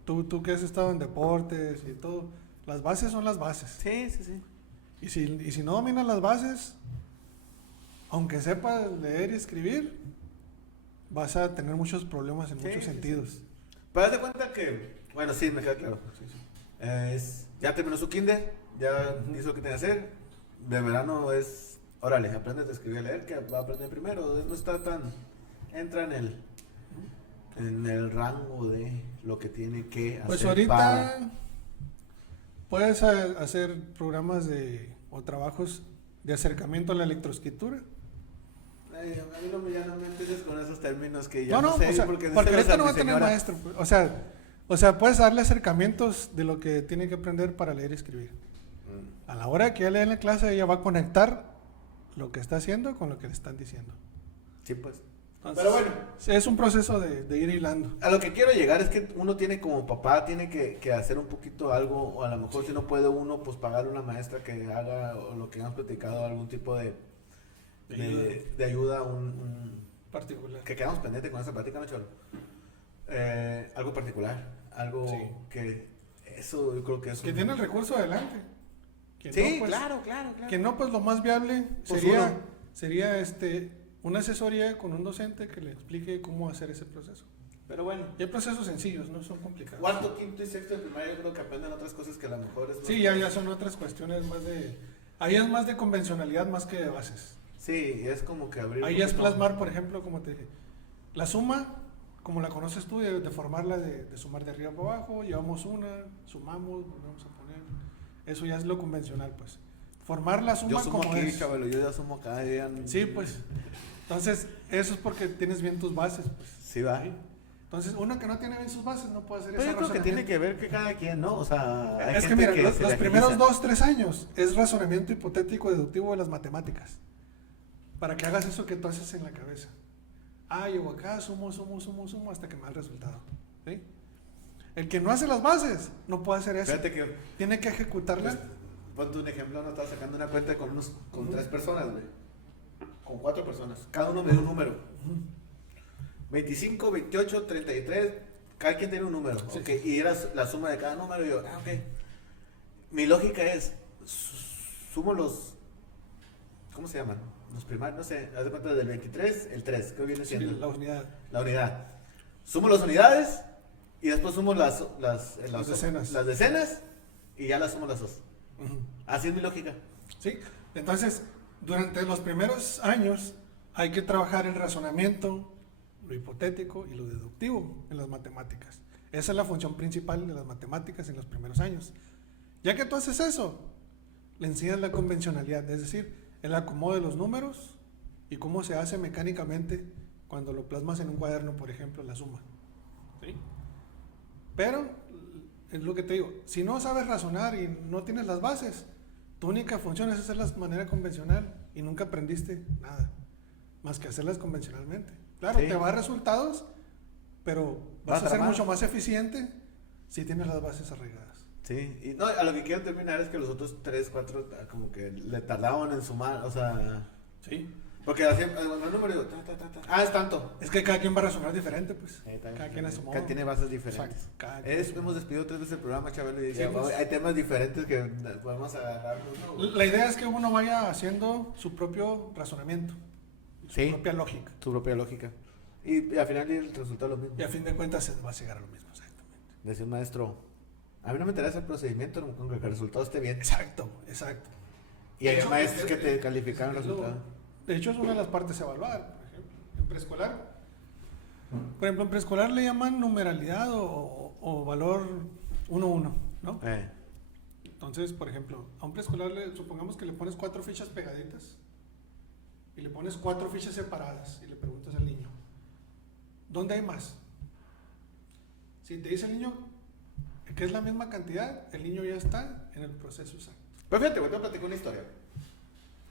tú que has estado en deportes y todo, las bases son las bases. Sí, sí, sí. Y si no dominas las bases, aunque sepas leer y escribir, vas a tener muchos problemas en muchos sentidos. Sí. Pero haz de cuenta que, bueno, sí, me queda claro. Sí. Ya terminó su kinder, ya hizo lo que tenía que hacer. De verano es, órale, aprende a escribir y a leer, que va a aprender primero. No está tan, entra en el rango de lo que tiene que hacer. Pues ahorita puedes hacer programas o trabajos de acercamiento a la electroescritura. Ay, a mí ya no me entiendes con esos términos que ya No, sé, o sea, porque ahorita no va a tener maestro. Pues. O sea, puedes darle acercamientos de lo que tiene que aprender para leer y escribir. A la hora que ella lee en la clase, ella va a conectar lo que está haciendo con lo que le están diciendo. Sí, pues. Entonces, pero bueno, es un proceso de ir hilando. a lo que quiero llegar es que uno tiene como papá, tiene que hacer un poquito algo, o a lo mejor si no puede uno, pues pagarle a una maestra que haga, o lo que hemos platicado, algún tipo de ayuda, particular. Que quedamos pendientes con esa plática, ¿no, Cholo? Algo particular, algo que eso, yo creo que es... Que tiene el recurso adelante. Que sí, no, pues, claro. Que no, pues lo más viable Pues sería una asesoría con un docente que le explique cómo hacer ese proceso. Pero bueno. Y hay procesos sencillos, no son complicados. Cuarto, quinto y sexto de primaria yo creo que aprenden otras cosas que a lo mejor es... Sí, ya son otras cuestiones más de... Ahí es más de convencionalidad más que de bases. Sí, es como que abrir... Ahí es plasmar, por ejemplo, como te dije, la suma, como la conoces tú, de formarla de sumar de arriba para abajo, llevamos una, sumamos, volvemos a poner. Eso ya es lo convencional, pues. Formar la suma yo sumo como aquí, es. chavalo, yo ya sumo acá. Sí, pues. Entonces, eso es porque tienes bien tus bases, pues. Sí, va. ¿Sí? Entonces, uno que no tiene bien sus bases no puede hacer Pero ese yo creo que razonamiento. tiene que ver que cada quien, ¿no? O sea, hay es que gente mira, se los le primeros agiliza. 2-3 años es razonamiento hipotético deductivo de las matemáticas. Para que hagas eso que tú haces en la cabeza. Llego acá, sumo hasta que me da el resultado. ¿Sí? El que no hace las bases no puede hacer eso. Fíjate que... Tiene que ejecutarla. Ponte un ejemplo, no estaba sacando una cuenta con 3 personas, güey. Con 4 personas. Cada uno me dio un número. 25, 28, 33. Cada quien tiene un número. Sí. Okay. Y era la suma de cada número. Y yo, ok. Mi lógica es, sumo los... ¿Cómo se llaman? Los primarios, no sé. Haz de cuenta del 23, el 3. ¿Qué viene siendo? Sí, la unidad. La unidad. Sumo las unidades y después sumo las decenas. Las decenas y ya las sumo las dos. Así es mi lógica. Sí, entonces, durante los primeros años hay que trabajar el razonamiento, lo hipotético y lo deductivo en las matemáticas. Esa es la función principal de las matemáticas en los primeros años. Ya que tú haces eso, le enseñas la convencionalidad, es decir, el acomodo de los números y cómo se hace mecánicamente cuando lo plasmas en un cuaderno, por ejemplo, la suma. ¿Sí? Pero, es lo que te digo, si no sabes razonar y no tienes las bases, tu única función es hacerlas de manera convencional y nunca aprendiste nada, más que hacerlas convencionalmente. Claro, sí. Te va a dar resultados, pero vas a ser mucho más eficiente si tienes las bases arraigadas. Sí, y no, a lo que quiero terminar es que los otros 3, 4 como que le tardaban en sumar, o sea... Sí. Porque hacían el número y digo, es tanto. Es que cada quien va a razonar diferente, pues. Cada quien a su modo. Cada tiene bases diferentes. Hemos despedido 3 veces el programa, Chabelo, y pues, hay temas diferentes que podemos agarrarnos, ¿no? La idea es que uno vaya haciendo su propio razonamiento, su propia lógica. Su propia lógica. Y al final el resultado es lo mismo. Y a fin de cuentas se va a llegar a lo mismo, exactamente. Decía un maestro, a mí no me interesa el procedimiento, con que el resultado esté bien. Exacto. Y hay maestros que te calificaron el resultado. De hecho, es una de las partes a evaluar, por ejemplo, en preescolar. Por ejemplo, en preescolar le llaman numeralidad o valor 1-1, ¿no? Entonces, por ejemplo, a un preescolar supongamos que le pones 4 fichas pegaditas y le pones 4 fichas separadas y le preguntas al niño, ¿dónde hay más? Si te dice el niño que es la misma cantidad, el niño ya está en el proceso exacto. Pero fíjate, voy a platicar una historia.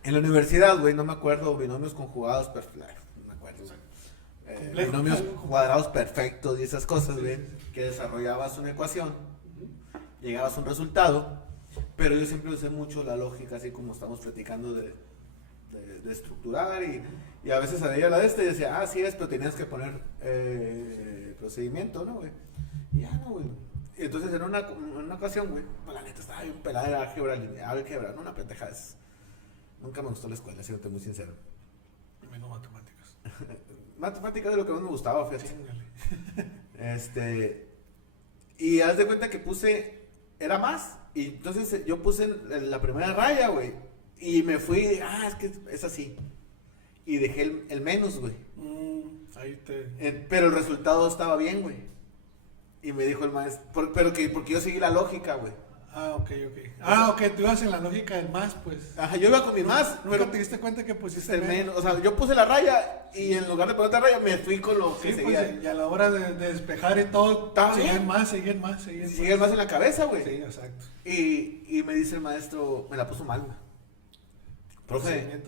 En la universidad, güey, no me acuerdo, binomios conjugados perfectos, no me acuerdo, binomios cuadrados perfectos y esas cosas, güey, que desarrollabas una ecuación, llegabas a un resultado, pero yo siempre usé mucho la lógica, así como estamos platicando de estructurar y a veces salía la de y decía, sí es, pero tenías que poner procedimiento, ¿no, güey? Y ya no, güey. Y entonces en una ocasión, güey, pues la neta estaba bien pelada de álgebra lineal, álgebra, no una pendeja de esas. Nunca me gustó la escuela, siéndote muy sincero. Menos matemáticas. Matemáticas es lo que más me gustaba, fíjate. Chíngale. Y haz de cuenta que puse, era más, y entonces yo puse la primera raya, güey, y me fui, es que es así. Y dejé el menos, güey. Pero el resultado estaba bien, güey. Y me dijo el maestro, porque yo seguí la lógica, güey. Ok. Tú ibas en la lógica del más, pues. Ajá, yo iba con mi más, pero te diste cuenta que pusiste el menos. O sea, yo puse la raya y en lugar de poner otra raya me fui con lo que seguía. Pues, y a la hora de despejar y todo, seguían más. Seguían más en la cabeza, güey. Sí, exacto. Y me dice el maestro, me la puso mal, güey. Profe,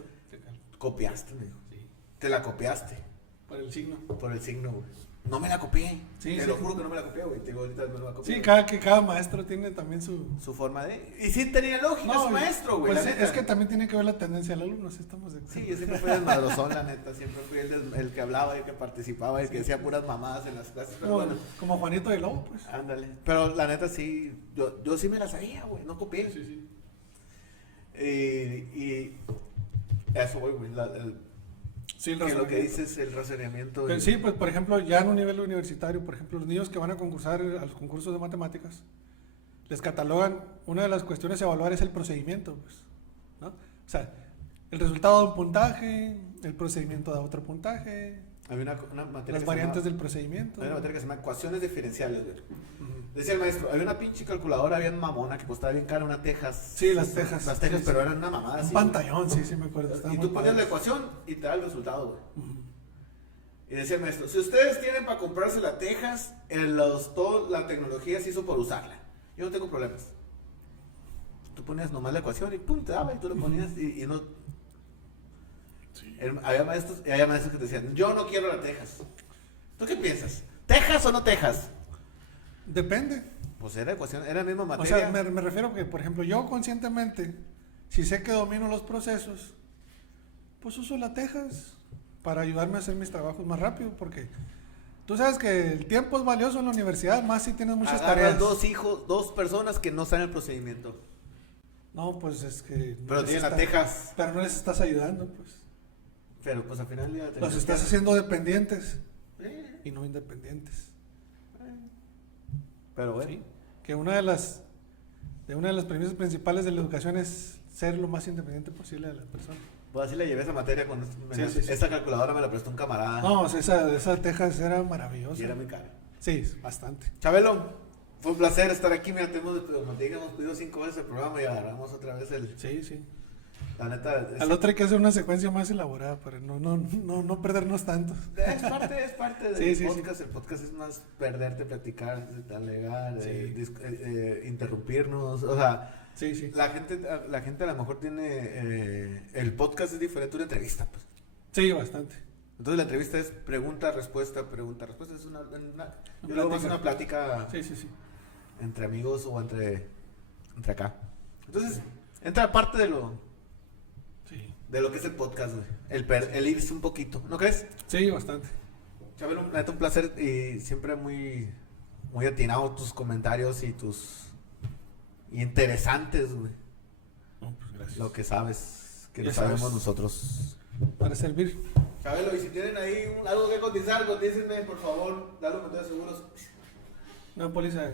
copiaste, me dijo. Sí. Te la copiaste. Por el signo. Por el signo, güey. No me la copié. Sí, te lo juro que no me la copié, güey. Te digo, ahorita me la copié. Sí, cada maestro tiene también su forma de. Y sí tenía lógica su maestro, güey. Pues es que también tiene que ver la tendencia del alumno, si estamos de acuerdo. Sí, yo siempre fui desmadrozón, la neta. Siempre fui el que hablaba, el que participaba, el que decía puras mamadas en las clases. Pero bueno. Como Juanito de Lobo, pues. Ándale. Pero la neta sí, yo sí me la sabía, güey. No copié. Sí. Y eso, güey, Sí, que lo que dices, el razonamiento. Pues sí, pues por ejemplo, ya en un nivel universitario, por ejemplo, los niños que van a concursar a los concursos de matemáticas, les catalogan, una de las cuestiones a evaluar es el procedimiento, pues, ¿no? O sea, el resultado de un puntaje, el procedimiento da otro puntaje, había una materia las variantes del procedimiento. Había una materia que se llama ecuaciones diferenciales, güey. Decía el maestro, había una pinche calculadora bien mamona que costaba bien cara, una Texas. Sí, las Texas. Las Texas, pero eran una mamada. Un pantallón, sí, me acuerdo. Y tú ponías la ecuación y te da el resultado, güey. Y decía el maestro, si ustedes tienen para comprarse la Texas, toda la tecnología se hizo por usarla. Yo no tengo problemas. Tú ponías nomás la ecuación y pum, te daba y tú lo ponías y no... Sí. Había maestros que te decían, yo no quiero la Texas. ¿Tú qué piensas? ¿Texas o no Texas? Depende. Pues era ecuación, era la misma materia. O sea, me refiero que, por ejemplo, yo conscientemente, si sé que domino los procesos, pues uso la Texas para ayudarme a hacer mis trabajos más rápido, porque tú sabes que el tiempo es valioso en la universidad, más si tienes muchas tareas. Dos personas que no saben el procedimiento. No, pues es que... Pero tienen la Texas. Pero no les estás ayudando, pues. Pero pues al final... Los estás haciendo dependientes y no independientes. Pero bueno. Sí, que una de las premisas principales de la educación es ser lo más independiente posible de la persona. Pues así le llevé esa materia con sí. Esta calculadora me la prestó un camarada. No, esa Texas era maravillosa. Y era muy cara. Sí, bastante. Chabelo, fue un placer estar aquí. Mira, hemos pedido 5 veces el programa y agarramos otra vez el... Sí. La neta... Al otro hay que hacer una secuencia más elaborada para no perdernos tanto. Es parte del podcast. Sí. El podcast es más perderte, platicar, alegar, interrumpirnos. O sea, sí. La gente a lo mejor tiene... el podcast es diferente a una entrevista, pues. Sí, bastante. Entonces la entrevista es pregunta, respuesta, pregunta, respuesta. Es yo lo hago más una plática sí. entre amigos o entre acá. Entonces, entra parte de lo que es el podcast, güey. El irse un poquito, ¿no crees? Sí, bastante. Chabelo, neta, un placer y siempre muy atinado tus comentarios y tus interesantes, güey. No, pues gracias. Lo que sabes, que lo sabes. sabemos nosotros. Para servir. Chabelo, y si tienen ahí algo que cotizar, cotícenme, por favor. Dale los comentarios seguros. No, policía.